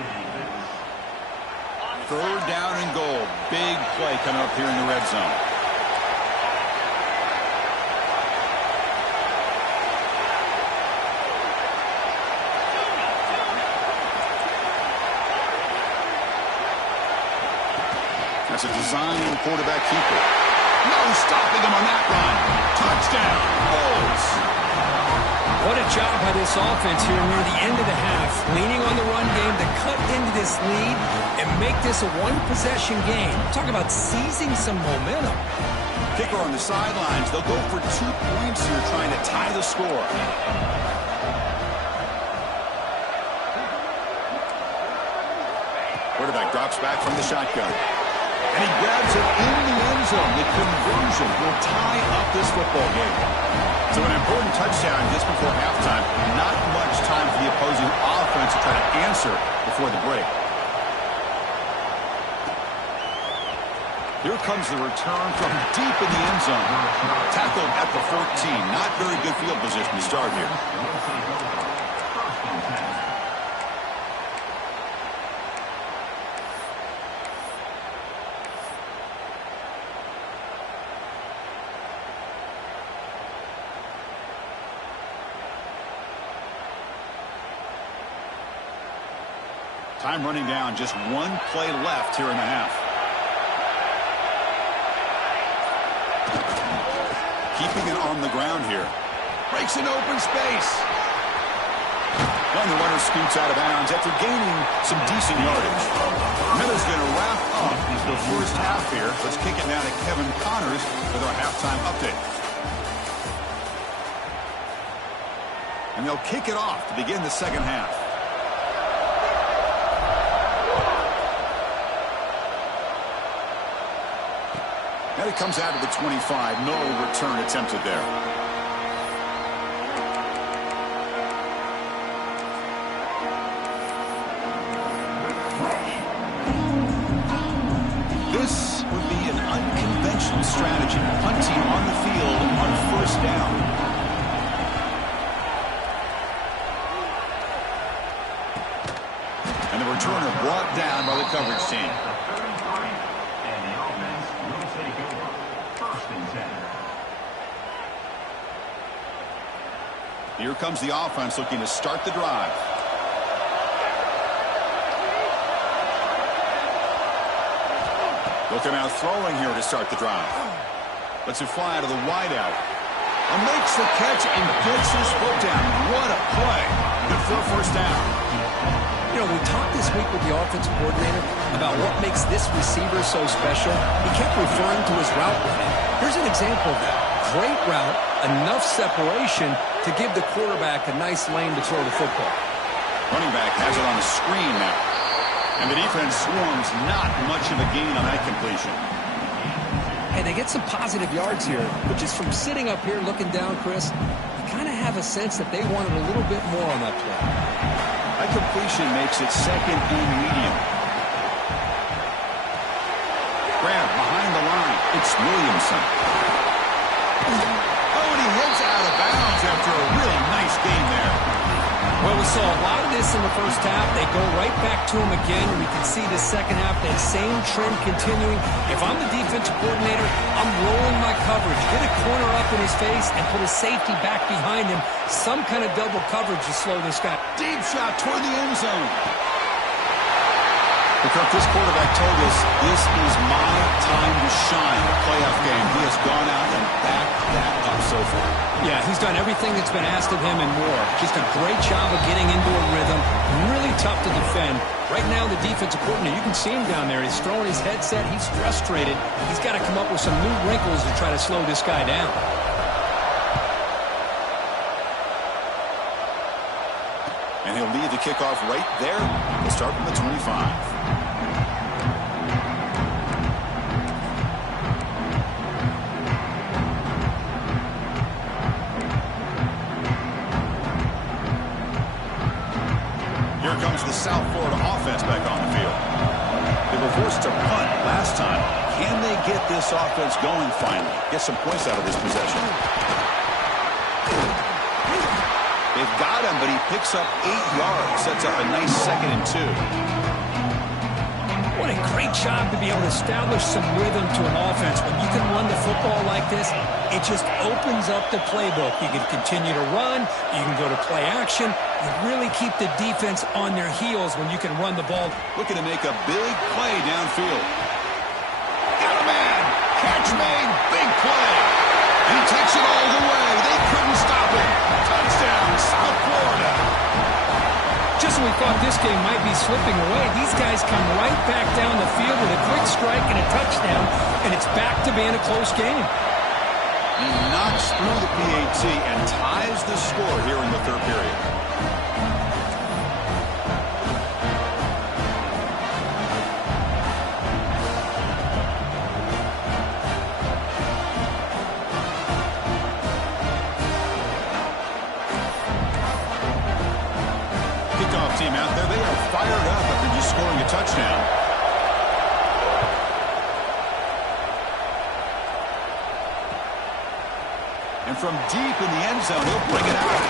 3rd down and goal. Big play coming up here in the red zone. That's a design quarterback keeper. No stopping him on that run. Touchdown. Bulls. What a job by this offense here near the end of the half. Leaning on the run game to cut into this lead and make this a 1-possession game. Talk about seizing some momentum. Kicker on the sidelines. They'll go for 2 points here trying to tie the score. Quarterback drops back from the shotgun. And he grabs it in the end zone. The conversion will tie up this football game. So an important touchdown just before halftime. Not much time for the opposing offense to try to answer before the break. Here comes the return from deep in the end zone. Tackled at the 14. Not very good field position to start here. Time running down. Just 1 play left here in the half. Keeping it on the ground here. Breaks an open space. And the runner scoots out of bounds after gaining some decent yardage. Miller's going to wrap up the first half here. Let's kick it now to Kevin Connors with our halftime update. And they'll kick it off to begin the second half. And it comes out of the 25. No return attempted there. some strategy. Punting on the field on first down. And the returner brought down by the coverage team. And the offense will take over. 1st and 10. Here comes the offense looking to start the drive. Looking out throwing here to start the drive. Lets it fly out of the wideout. And makes the catch and gets his foot down. What a play. Good for a first down. You know, we talked this week with the offensive coordinator about what makes this receiver so special. He kept referring to his route running. Here's an example of that. Great route, enough separation to give the quarterback a nice lane to throw the football. Running back has it on the screen now. And the defense swarms not much of a gain on that completion. Hey, they get some positive yards here, but just from sitting up here looking down, Chris, you kind of have a sense that they wanted a little bit more on that play. That completion makes it 2nd and medium. Grab behind the line. It's Williamson. Oh, and he heads out of bounds after a really nice game there. Well, we saw a lot of this in the first half. They go right back to him again. We can see the second half, that same trend continuing. If I'm the defensive coordinator, I'm rolling my coverage. Get a corner up in his face and put a safety back behind him. Some kind of double coverage to slow this guy. Deep shot toward the end zone. Because this quarterback told us this is my time to shine. A playoff game. He has gone out and backed that up so far. Yeah, he's done everything that's been asked of him and more. Just a great job of getting into a rhythm. Really tough to defend. Right now, the defensive coordinator, you can see him down there. He's throwing his headset. He's frustrated. He's got to come up with some new wrinkles to try to slow this guy down. And he'll lead the kickoff right there. He'll start from the 25. Here comes the South Florida offense back on the field. They were forced to punt last time. Can they get this offense going finally? Get some points out of this possession. They've got him, but he picks up 8 yards. Sets up a nice 2nd and 2. What a great job to be able to establish some rhythm to an offense. When you can run the football like this, it just opens up the playbook. You can continue to run. You can go to play action. You really keep the defense on their heels when you can run the ball. Looking to make a big play downfield. Got a man. Catch made. Big play. And he takes it all the way. They couldn't stop him. Touchdown, South Florida. Just when we thought this game might be slipping away, these guys come right back down the field with a quick strike and a touchdown, and it's back to being a close game. He knocks through the PAT and ties the score here in the 3rd period. Team out there, they are fired up after just scoring a touchdown. And from deep in the end zone, he'll bring it out.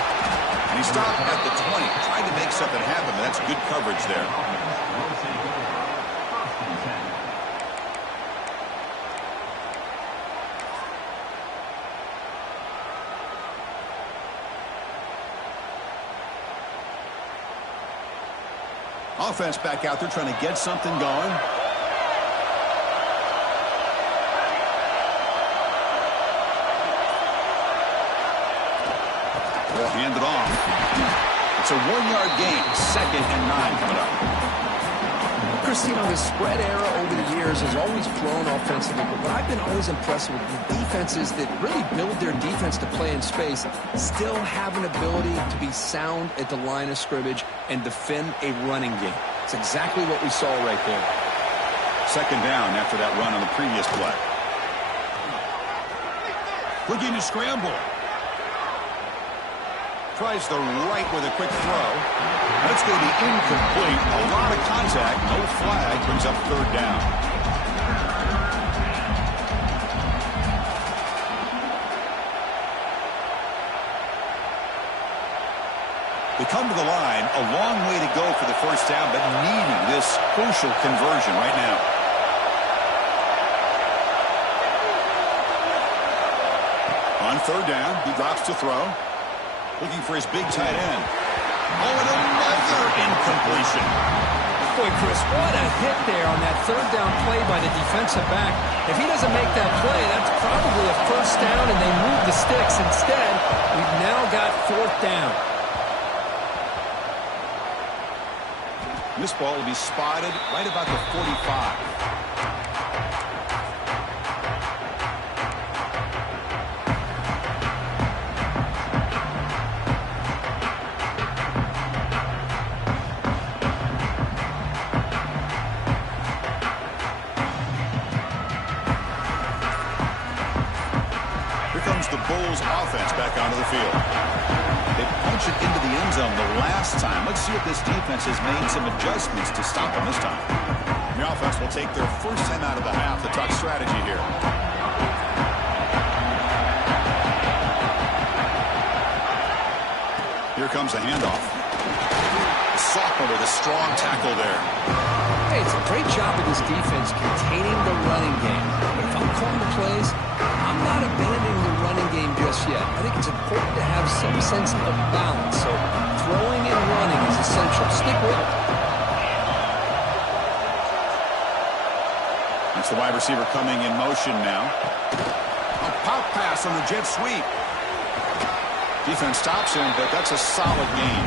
And he stopped at the 20, trying to make something happen, but that's good coverage there. Offense back out there trying to get something going. They'll hand it off. It's a 1-yard gain. 2nd and 9 coming up. Chris, you know, the spread era over the years has always grown offensively, but what I've been always impressed with the defenses that really build their defense to play in space still have an ability to be sound at the line of scrimmage and defend a running game. It's exactly what we saw right there. 2nd down after that run on the previous play. Looking to scramble. Tries the right with a quick throw. That's going to be incomplete. A lot of contact. No flag. Brings up 3rd down. They come to the line, a long way to go for the first down, but needing this crucial conversion right now. On third down, he drops to throw. Looking for his big tight end. Oh, and another incompletion. Boy, Chris, what a hit there on that third down play by the defensive back. If he doesn't make that play, that's probably a first down, and they move the sticks. Instead, we've now got fourth down. This ball will be spotted right about the 45. Offense back onto the field. They punch it into the end zone the last time. Let's see if this defense has made some adjustments to stop them this time. The offense will take their first time out of the half to talk strategy here. Here comes a handoff. The sophomore with a strong tackle there. Hey, it's a great job of this defense containing the running game. But if I'm calling the plays, I'm not abandoning the running game just yet. I think it's important to have some sense of balance. So throwing and running is essential. Stick with it. That's the wide receiver coming in motion now. A pop pass on the jet sweep. Defense stops him, but that's a solid gain.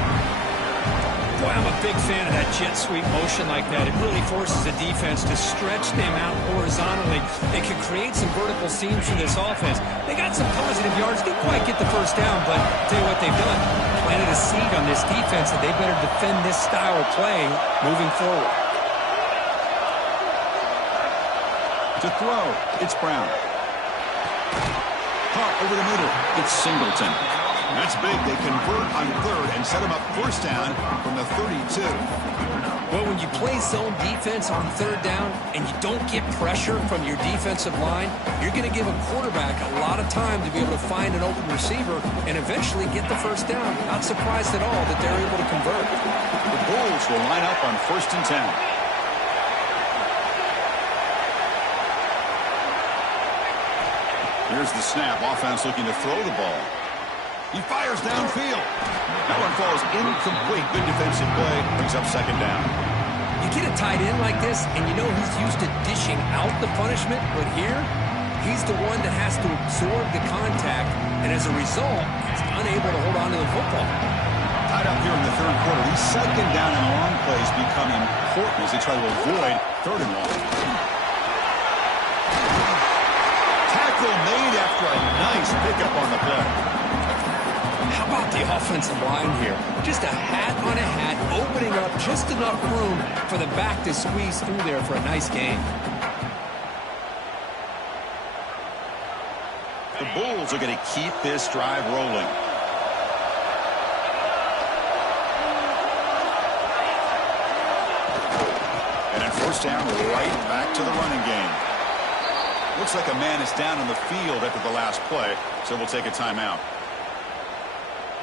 Boy, I'm a big fan of that jet sweep motion like that. It really forces the defense to stretch them out horizontally. They can create some vertical seams for this offense. They got some positive yards. Didn't quite get the first down, but I'll tell you what they've done. Planted a seed on this defense that they better defend this style of play moving forward. To throw, it's Brown. Caught over the middle, it's Singleton. That's big. They convert on third and set him up first down from the 32. Well, when you play zone defense on third down and you don't get pressure from your defensive line, you're going to give a quarterback a lot of time to be able to find an open receiver and eventually get the first down. Not surprised at all that they're able to convert. The Bulls will line up on 1st and 10. Here's the snap. Offense looking to throw the ball. He fires downfield. That one falls incomplete. Good defensive play. Brings up second down. You get a tight end like this, and you know he's used to dishing out the punishment, but here, he's the one that has to absorb the contact, and as a result, he's unable to hold on to the football. Tied up here in the third quarter. These second down and long plays become important as they try to avoid third and long. Tackle made after a nice pickup on the play. How about the offensive line here? Just a hat on a hat, opening up just enough room for the back to squeeze through there for a nice gain. The Bulls are going to keep this drive rolling. And then first down, right back to the running game. Looks like a man is down on the field after the last play, so we'll take a timeout.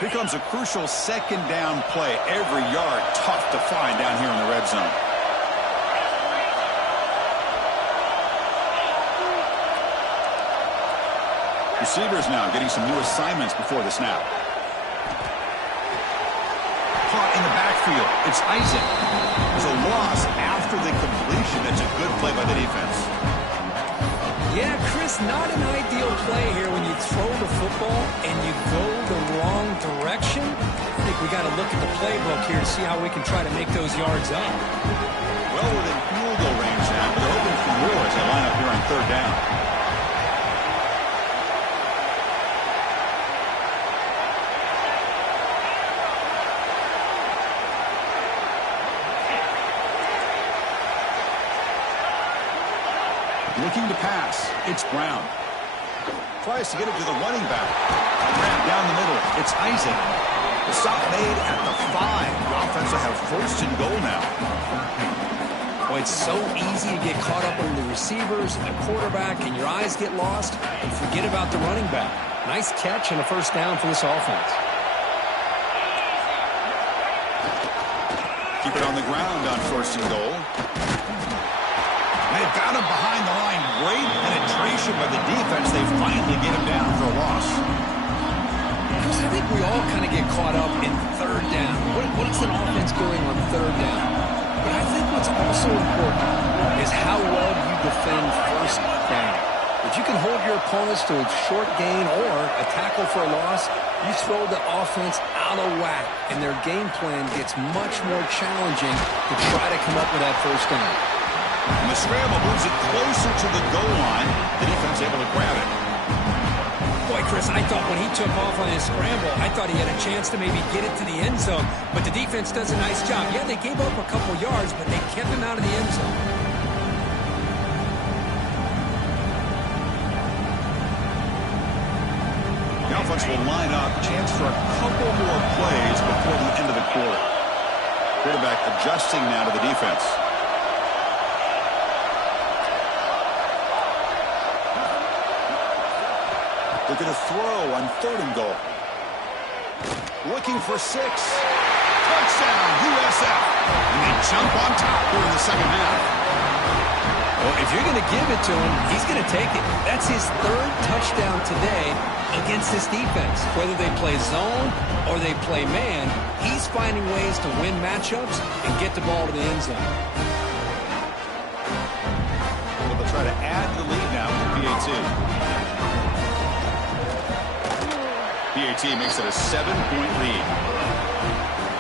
Here comes a crucial second down play. Every yard tough to find down here in the red zone. Receivers now getting some new assignments before the snap. Caught in the backfield. It's Isaac. There's a loss after the completion. That's a good play by the defense. Yeah, Chris, not an ideal play here when you throw the football and you go the wrong direction. I think we got to look at the playbook here to see how we can try to make those yards up. Well within field goal range now, but they're hoping for more as they line up here on third down. Looking to pass. It's Brown. Tries to get it to the running back. Grab down the middle. It's Isaac. The stop made at the 5. The offense will have first and goal now. Boy, it's so easy to get caught up on the receivers and the quarterback, and your eyes get lost, and forget about the running back. Nice catch and a first down for this offense. Keep it on the ground on 1st and goal. They've got him behind the line. Great penetration by the defense. They finally get him down for a loss. Chris, I think we all kind of get caught up in 3rd down. What is an offense doing on 3rd down? But I think what's also important is how well you defend 1st down. If you can hold your opponents to a short gain or a tackle for a loss, you throw the offense out of whack, and their game plan gets much more challenging to try to come up with that 1st down. And the scramble moves it closer to the goal line. The defense able to grab it. Boy, Chris, I thought when he took off on his scramble, I thought he had a chance to maybe get it to the end zone. But the defense does a nice job. Yeah, they gave up a couple yards, but they kept him out of the end zone. The offense will line up. Chance for a couple more plays before the end of the quarter. Quarterback adjusting now to the defense. Look at a throw on 3rd and goal. Looking for 6. Touchdown, USF. And they jump on top here in the 2nd half. Well, if you're going to give it to him, he's going to take it. That's his 3rd touchdown today against this defense. Whether they play zone or they play man, he's finding ways to win matchups and get the ball to the end zone. Well, they'll try to add the lead now with the PAT. PAT makes it a 7-point lead.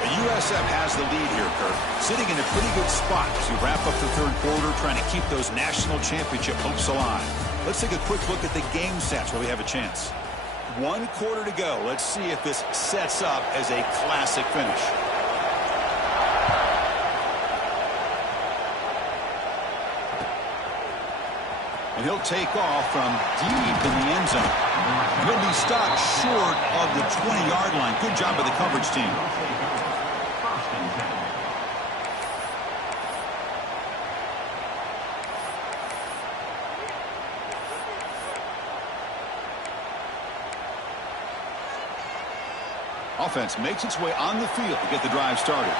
The USF has the lead here, Kirk. Sitting in a pretty good spot as we wrap up the 3rd quarter, trying to keep those national championship hopes alive. Let's take a quick look at the game stats where we have a chance. 1 quarter to go. Let's see if this sets up as a classic finish. And he'll take off from deep in the end zone. And he'll be stopped short of the 20-yard line. Good job by the coverage team. Offense makes its way on the field to get the drive started.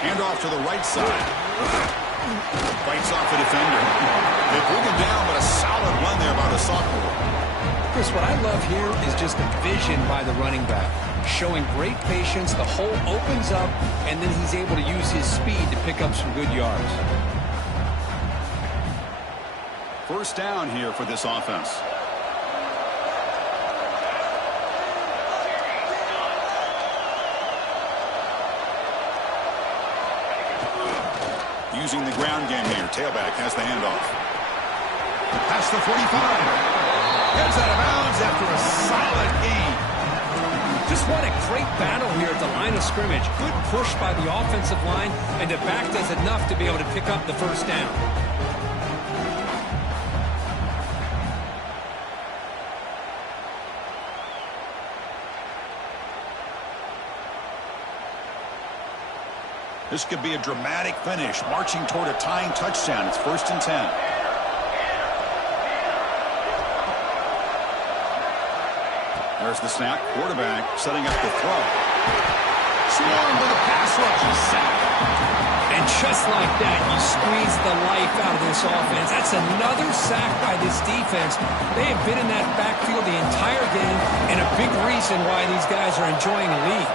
Handoff to the right side. Fights off a defender. They bring him down, but a solid run there by the sophomore. Chris, what I love here is just the vision by the running back. Showing great patience. The hole opens up, and then he's able to use his speed to pick up some good yards. 1st down here for this offense. Using the ground game here. Tailback has the handoff. Past the 45. Gets out of bounds after a solid gain. Just what a great battle here at the line of scrimmage. Good push by the offensive line, and the back does enough to be able to pick up the 1st down. This could be a dramatic finish, marching toward a tying touchdown. It's 1st and 10. There's the snap. Quarterback setting up the throw. Swarmed with a pass rush. He's sacked. And just like that, you squeeze the life out of this offense. That's another sack by this defense. They have been in that backfield the entire game, and a big reason why these guys are enjoying a lead.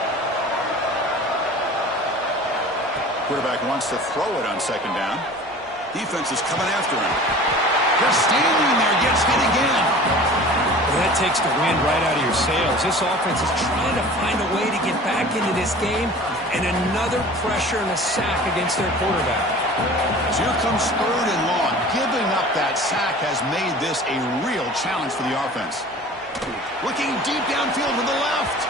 Quarterback wants to throw it on 2nd down. Defense is coming after him. They're standing there, gets hit again. Well, that takes the wind right out of your sails. This offense is trying to find a way to get back into this game, and another pressure and a sack against their quarterback. As here comes 3rd and long. Giving up that sack has made this a real challenge for the offense. Looking deep downfield to the left.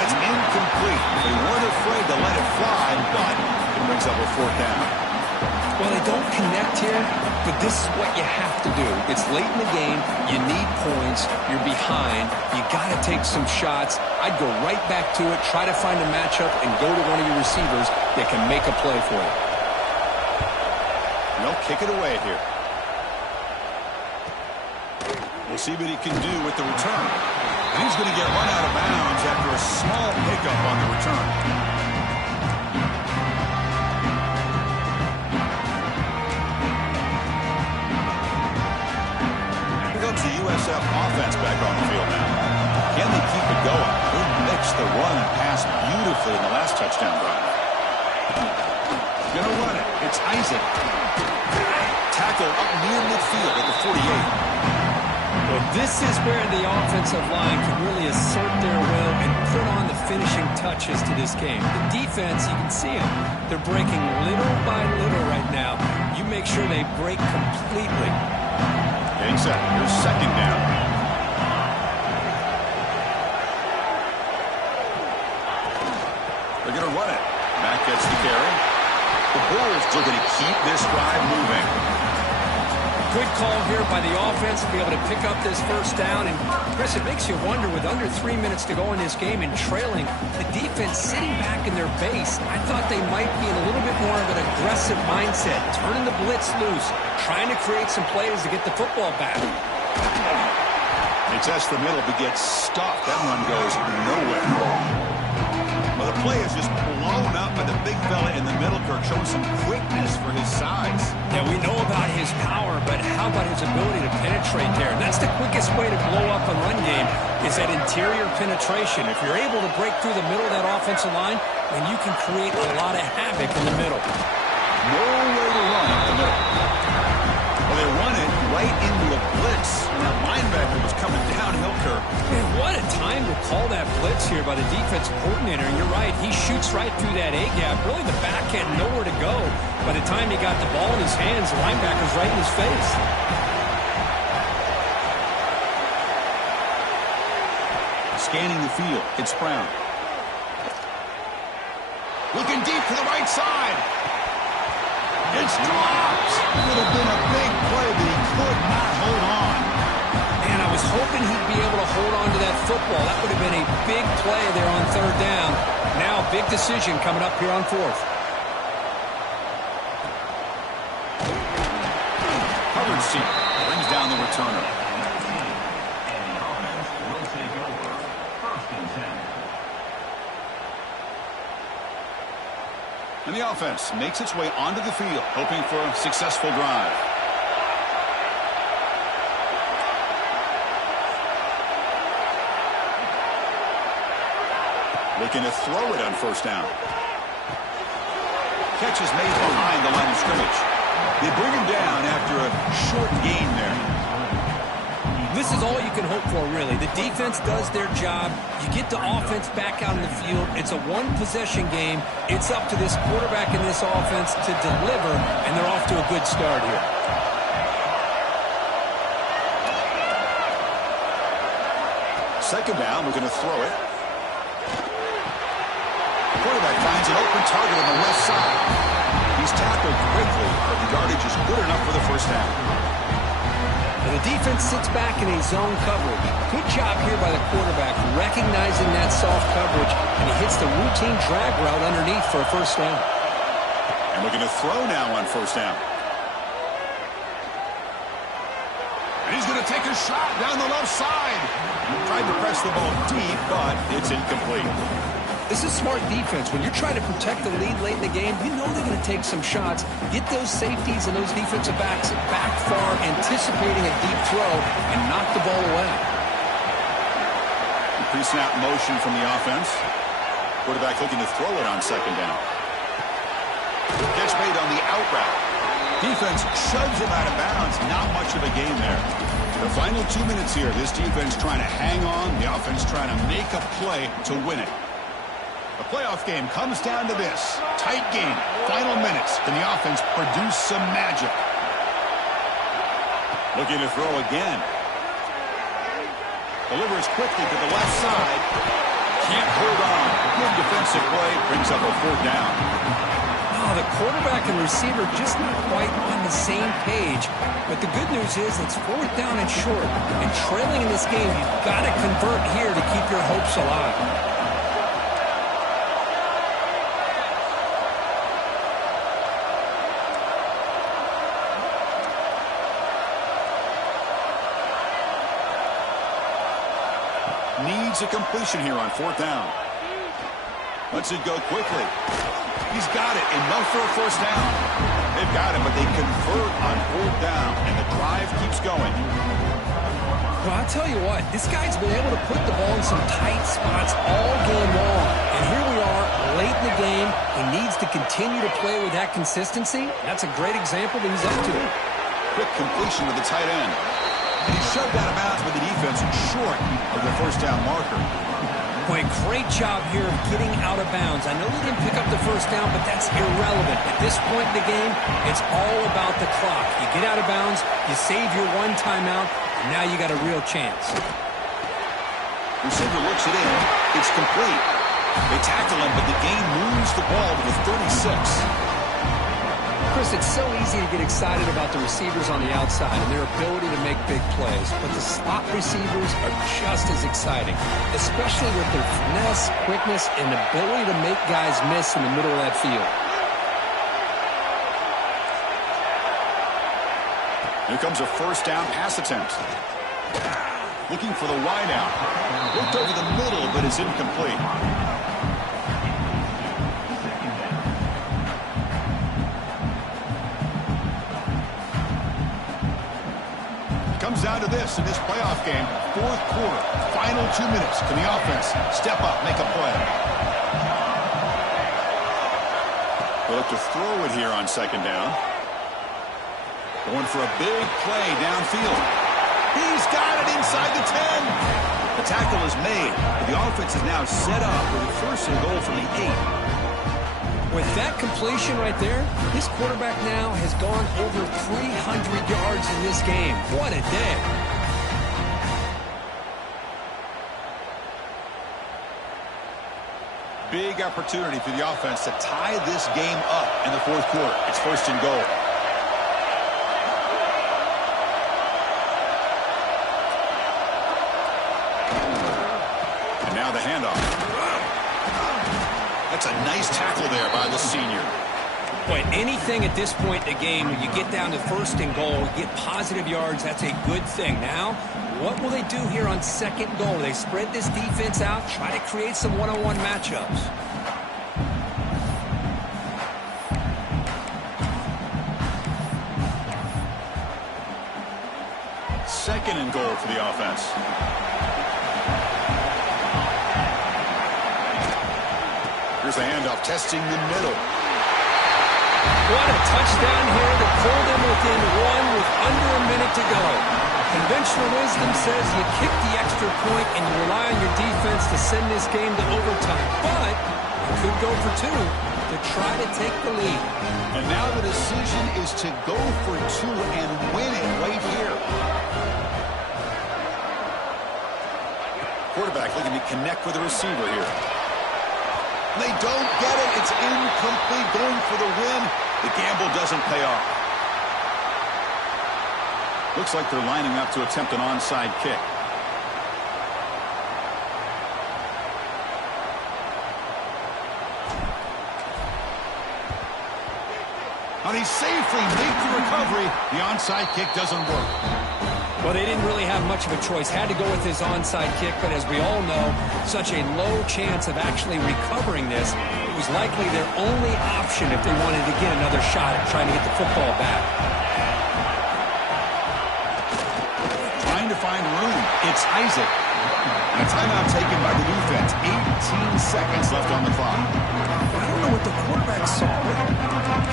That's incomplete. They weren't afraid to let it fly, but it brings up a 4th down. Well, they don't connect here, but this is what you have to do. It's late in the game. You need points. You're behind. You got to take some shots. I'd go right back to it, try to find a matchup, and go to one of your receivers that can make a play for you. And they'll kick it away here. We'll see what he can do with the return. And he's going to get run out of bounds after a small pickup on the return. Here comes the USF offense back on the field now. Can they keep it going? They mixed the run and pass beautifully in the last touchdown drive. Going to run it. It's Isaac. Tackle up near midfield at the 48. Well, this is where the offensive line can really assert their will and put on the finishing touches to this game. The defense, you can see them. They're breaking little by little right now. You make sure they break completely. Getting set. Here's second down. They're going to run it. Matt gets the carry. The Bulls are going to keep this drive moving. Good call here by the offense to be able to pick up this first down. And, Chris, it makes you wonder, with under 3 minutes to go in this game and trailing, the defense sitting back in their base, I thought they might be in a little bit more of an aggressive mindset, turning the blitz loose, trying to create some plays to get the football back. They test the middle but get stuffed. That one goes nowhere. Well, the play is just blown up by the big fella in the middle. Kirk showing some quickness for his size. Yeah, we know about his power, but how about his ability to penetrate there? That's the quickest way to blow up a run game, is that interior penetration. If you're able to break through the middle of that offensive line, then you can create a lot of havoc in the middle. Nowhere to run up the middle. Well, they run it right into a blitz. And that linebacker was coming downhill, Kirk. Man, what a time to call that blitz here by the defensive coordinator. And you're right, he shoots right through that A-gap. Really, the back had nowhere to go. By the time he got the ball in his hands, the linebacker's right in his face. Scanning the field, it's Brown. Looking deep to the right side. It's dropped. It would have been a big play, but he could not hold on. Man, I was hoping he'd be able to hold on to that football. That would have been a big play there on third down. Now, big decision coming up here on fourth. Covered seat brings down the returner. And the offense will take over. First and 10. And the offense makes its way onto the field, hoping for a successful drive. Looking to throw it on first down. Catch is made behind the line of scrimmage. They bring him down after a short gain there. This is all you can hope for, really. The defense does their job. You get the offense back out in the field. It's a one-possession game. It's up to this quarterback and this offense to deliver, and they're off to a good start here. Second down, we're going to throw it. The quarterback finds an open target on the left side. He's tackled quickly, but the yardage is good enough for the first down. And the defense sits back in a zone coverage. Good job here by the quarterback, recognizing that soft coverage, and he hits the routine drag route underneath for a first down. And we're going to throw now on first down. And he's going to take a shot down the left side. Tried to press the ball deep, but it's incomplete. This is smart defense. When you're trying to protect the lead late in the game, you know they're going to take some shots, get those safeties and those defensive backs back far, anticipating a deep throw, and knock the ball away. Pre-snap motion from the offense. Quarterback looking to throw it on second down. Catch made on the out route. Defense shoves him out of bounds. Not much of a gain there. The final 2 minutes here. This defense trying to hang on. The offense trying to make a play to win it. The playoff game comes down to this. Tight game. Final minutes. Can the offense produce some magic? Looking to throw again. Delivers quickly to the left side. Can't hold on. Good defensive play. Brings up a fourth down. Oh, the quarterback and receiver just not quite on the same page. But the good news is it's fourth down and short. And trailing in this game, you've got to convert here to keep your hopes alive. needs a completion here on 4th down. Lets it go quickly. He's got it, enough for a first down. They've got it, but they convert on 4th down, and the drive keeps going. Well, I'll tell you what, this guy's been able to put the ball in some tight spots all game long. And here we are, late in the game. He needs to continue to play with that consistency. That's a great example that he's up to it. Quick completion to the tight end. And he's shoved out of bounds with the defense short of the first down marker. Boy, great job here of getting out of bounds. I know they didn't pick up the first down, but that's irrelevant. At this point in the game, it's all about the clock. You get out of bounds, you save your one timeout, and now you got a real chance. Receiver looks it in. It's complete. They tackle him, but the game moves the ball to the 36. Chris, it's so easy to get excited about the receivers on the outside and their ability to make big plays, but the slot receivers are just as exciting, especially with their finesse, quickness, and ability to make guys miss in the middle of that field. Here comes a first down pass attempt. Looking for the wideout. Looked over the middle, but it's incomplete. Comes down to this in this playoff game. 4th quarter, final 2 minutes. Can the offense step up, make a play? They'll look to throw it here on 2nd down. Going for a big play downfield. He's got it inside the 10. The tackle is made, but the offense is now set up with a 1st and goal from the 8. With that completion right there, this quarterback now has gone over 300 yards in this game. What a day. Big opportunity for the offense to tie this game up in the 4th quarter. It's 1st and goal. And now the handoff. That's a nice tackle there by the senior. Boy, anything at this point in the game, when you get down to 1st and goal, you get positive yards, that's a good thing. Now, what will they do here on 2nd goal? They spread this defense out, try to create some one-on-one matchups. Second and goal for the offense. Here's the handoff, testing the middle. What a touchdown here to pull them within one with under a minute to go. Conventional wisdom says you kick the extra point and you rely on your defense to send this game to overtime. But you could go for 2 to try to take the lead. And now the decision is to go for 2 and win it right here. Quarterback looking to connect with the receiver here. They don't get it. It's incomplete. Going for the win. The gamble doesn't pay off. Looks like they're lining up to attempt an onside kick. And he safely made the recovery. The onside kick doesn't work. Well, they didn't really have much of a choice. Had to go with his onside kick, but as we all know, such a low chance of actually recovering this. It was likely their only option if they wanted to get another shot at trying to get the football back. Trying to find room. It's Isaac. And a timeout taken by the defense. 18 seconds left on the clock. I don't know what the quarterback saw.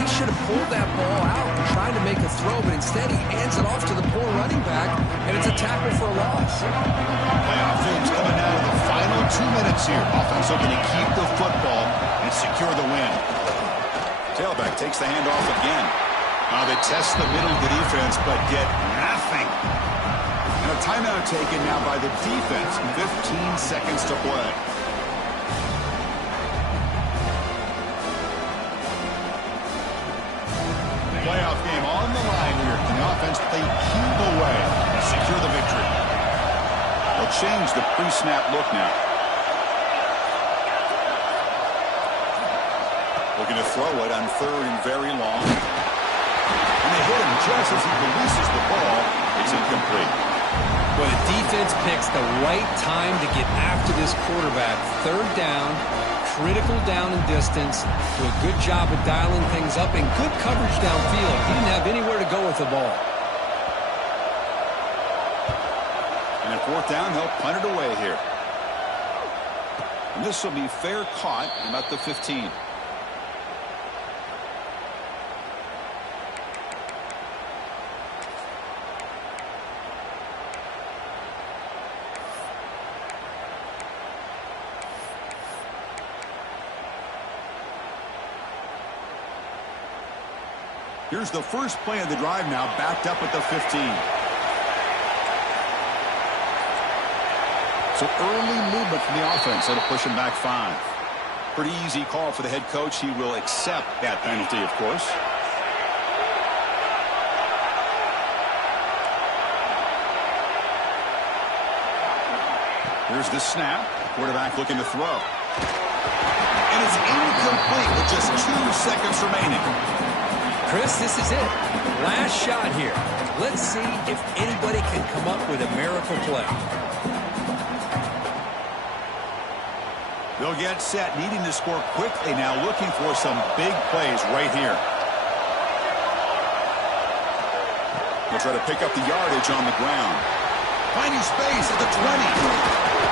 He should have pulled that ball out and tried to make a throw, but instead he hands it off to the poor running back, and it's a tackle for a loss. Playoff games coming down to the final 2 minutes here. Offense looking to keep the football and secure the win. Tailback takes the handoff again. They test the middle of the defense, but get nothing. And a timeout taken now by the defense. 15 seconds to play. Playoff game on the line here. Can the offense play keep away and secure the victory? They'll change the pre-snap look now. Looking to throw it on 3rd and very long. And they hit him just as he releases the ball. It's incomplete. Well, the defense picks the right time to get after this quarterback. Third down, critical down and distance. Do a good job of dialing things up and good coverage downfield. He didn't have anywhere to go with the ball. And at fourth down, they'll punt it away here. And this will be fair caught about the 15. Here's the first play of the drive now, backed up at the 15. So early movement from the offense. That'll push him back 5. Pretty easy call for the head coach. He will accept that penalty, of course. Here's the snap. Quarterback looking to throw. And it's incomplete with just 2 seconds remaining. Chris, this is it. Last shot here. Let's see if anybody can come up with a miracle play. They'll get set, needing to score quickly now, looking for some big plays right here. They'll try to pick up the yardage on the ground. Finding space at the 20.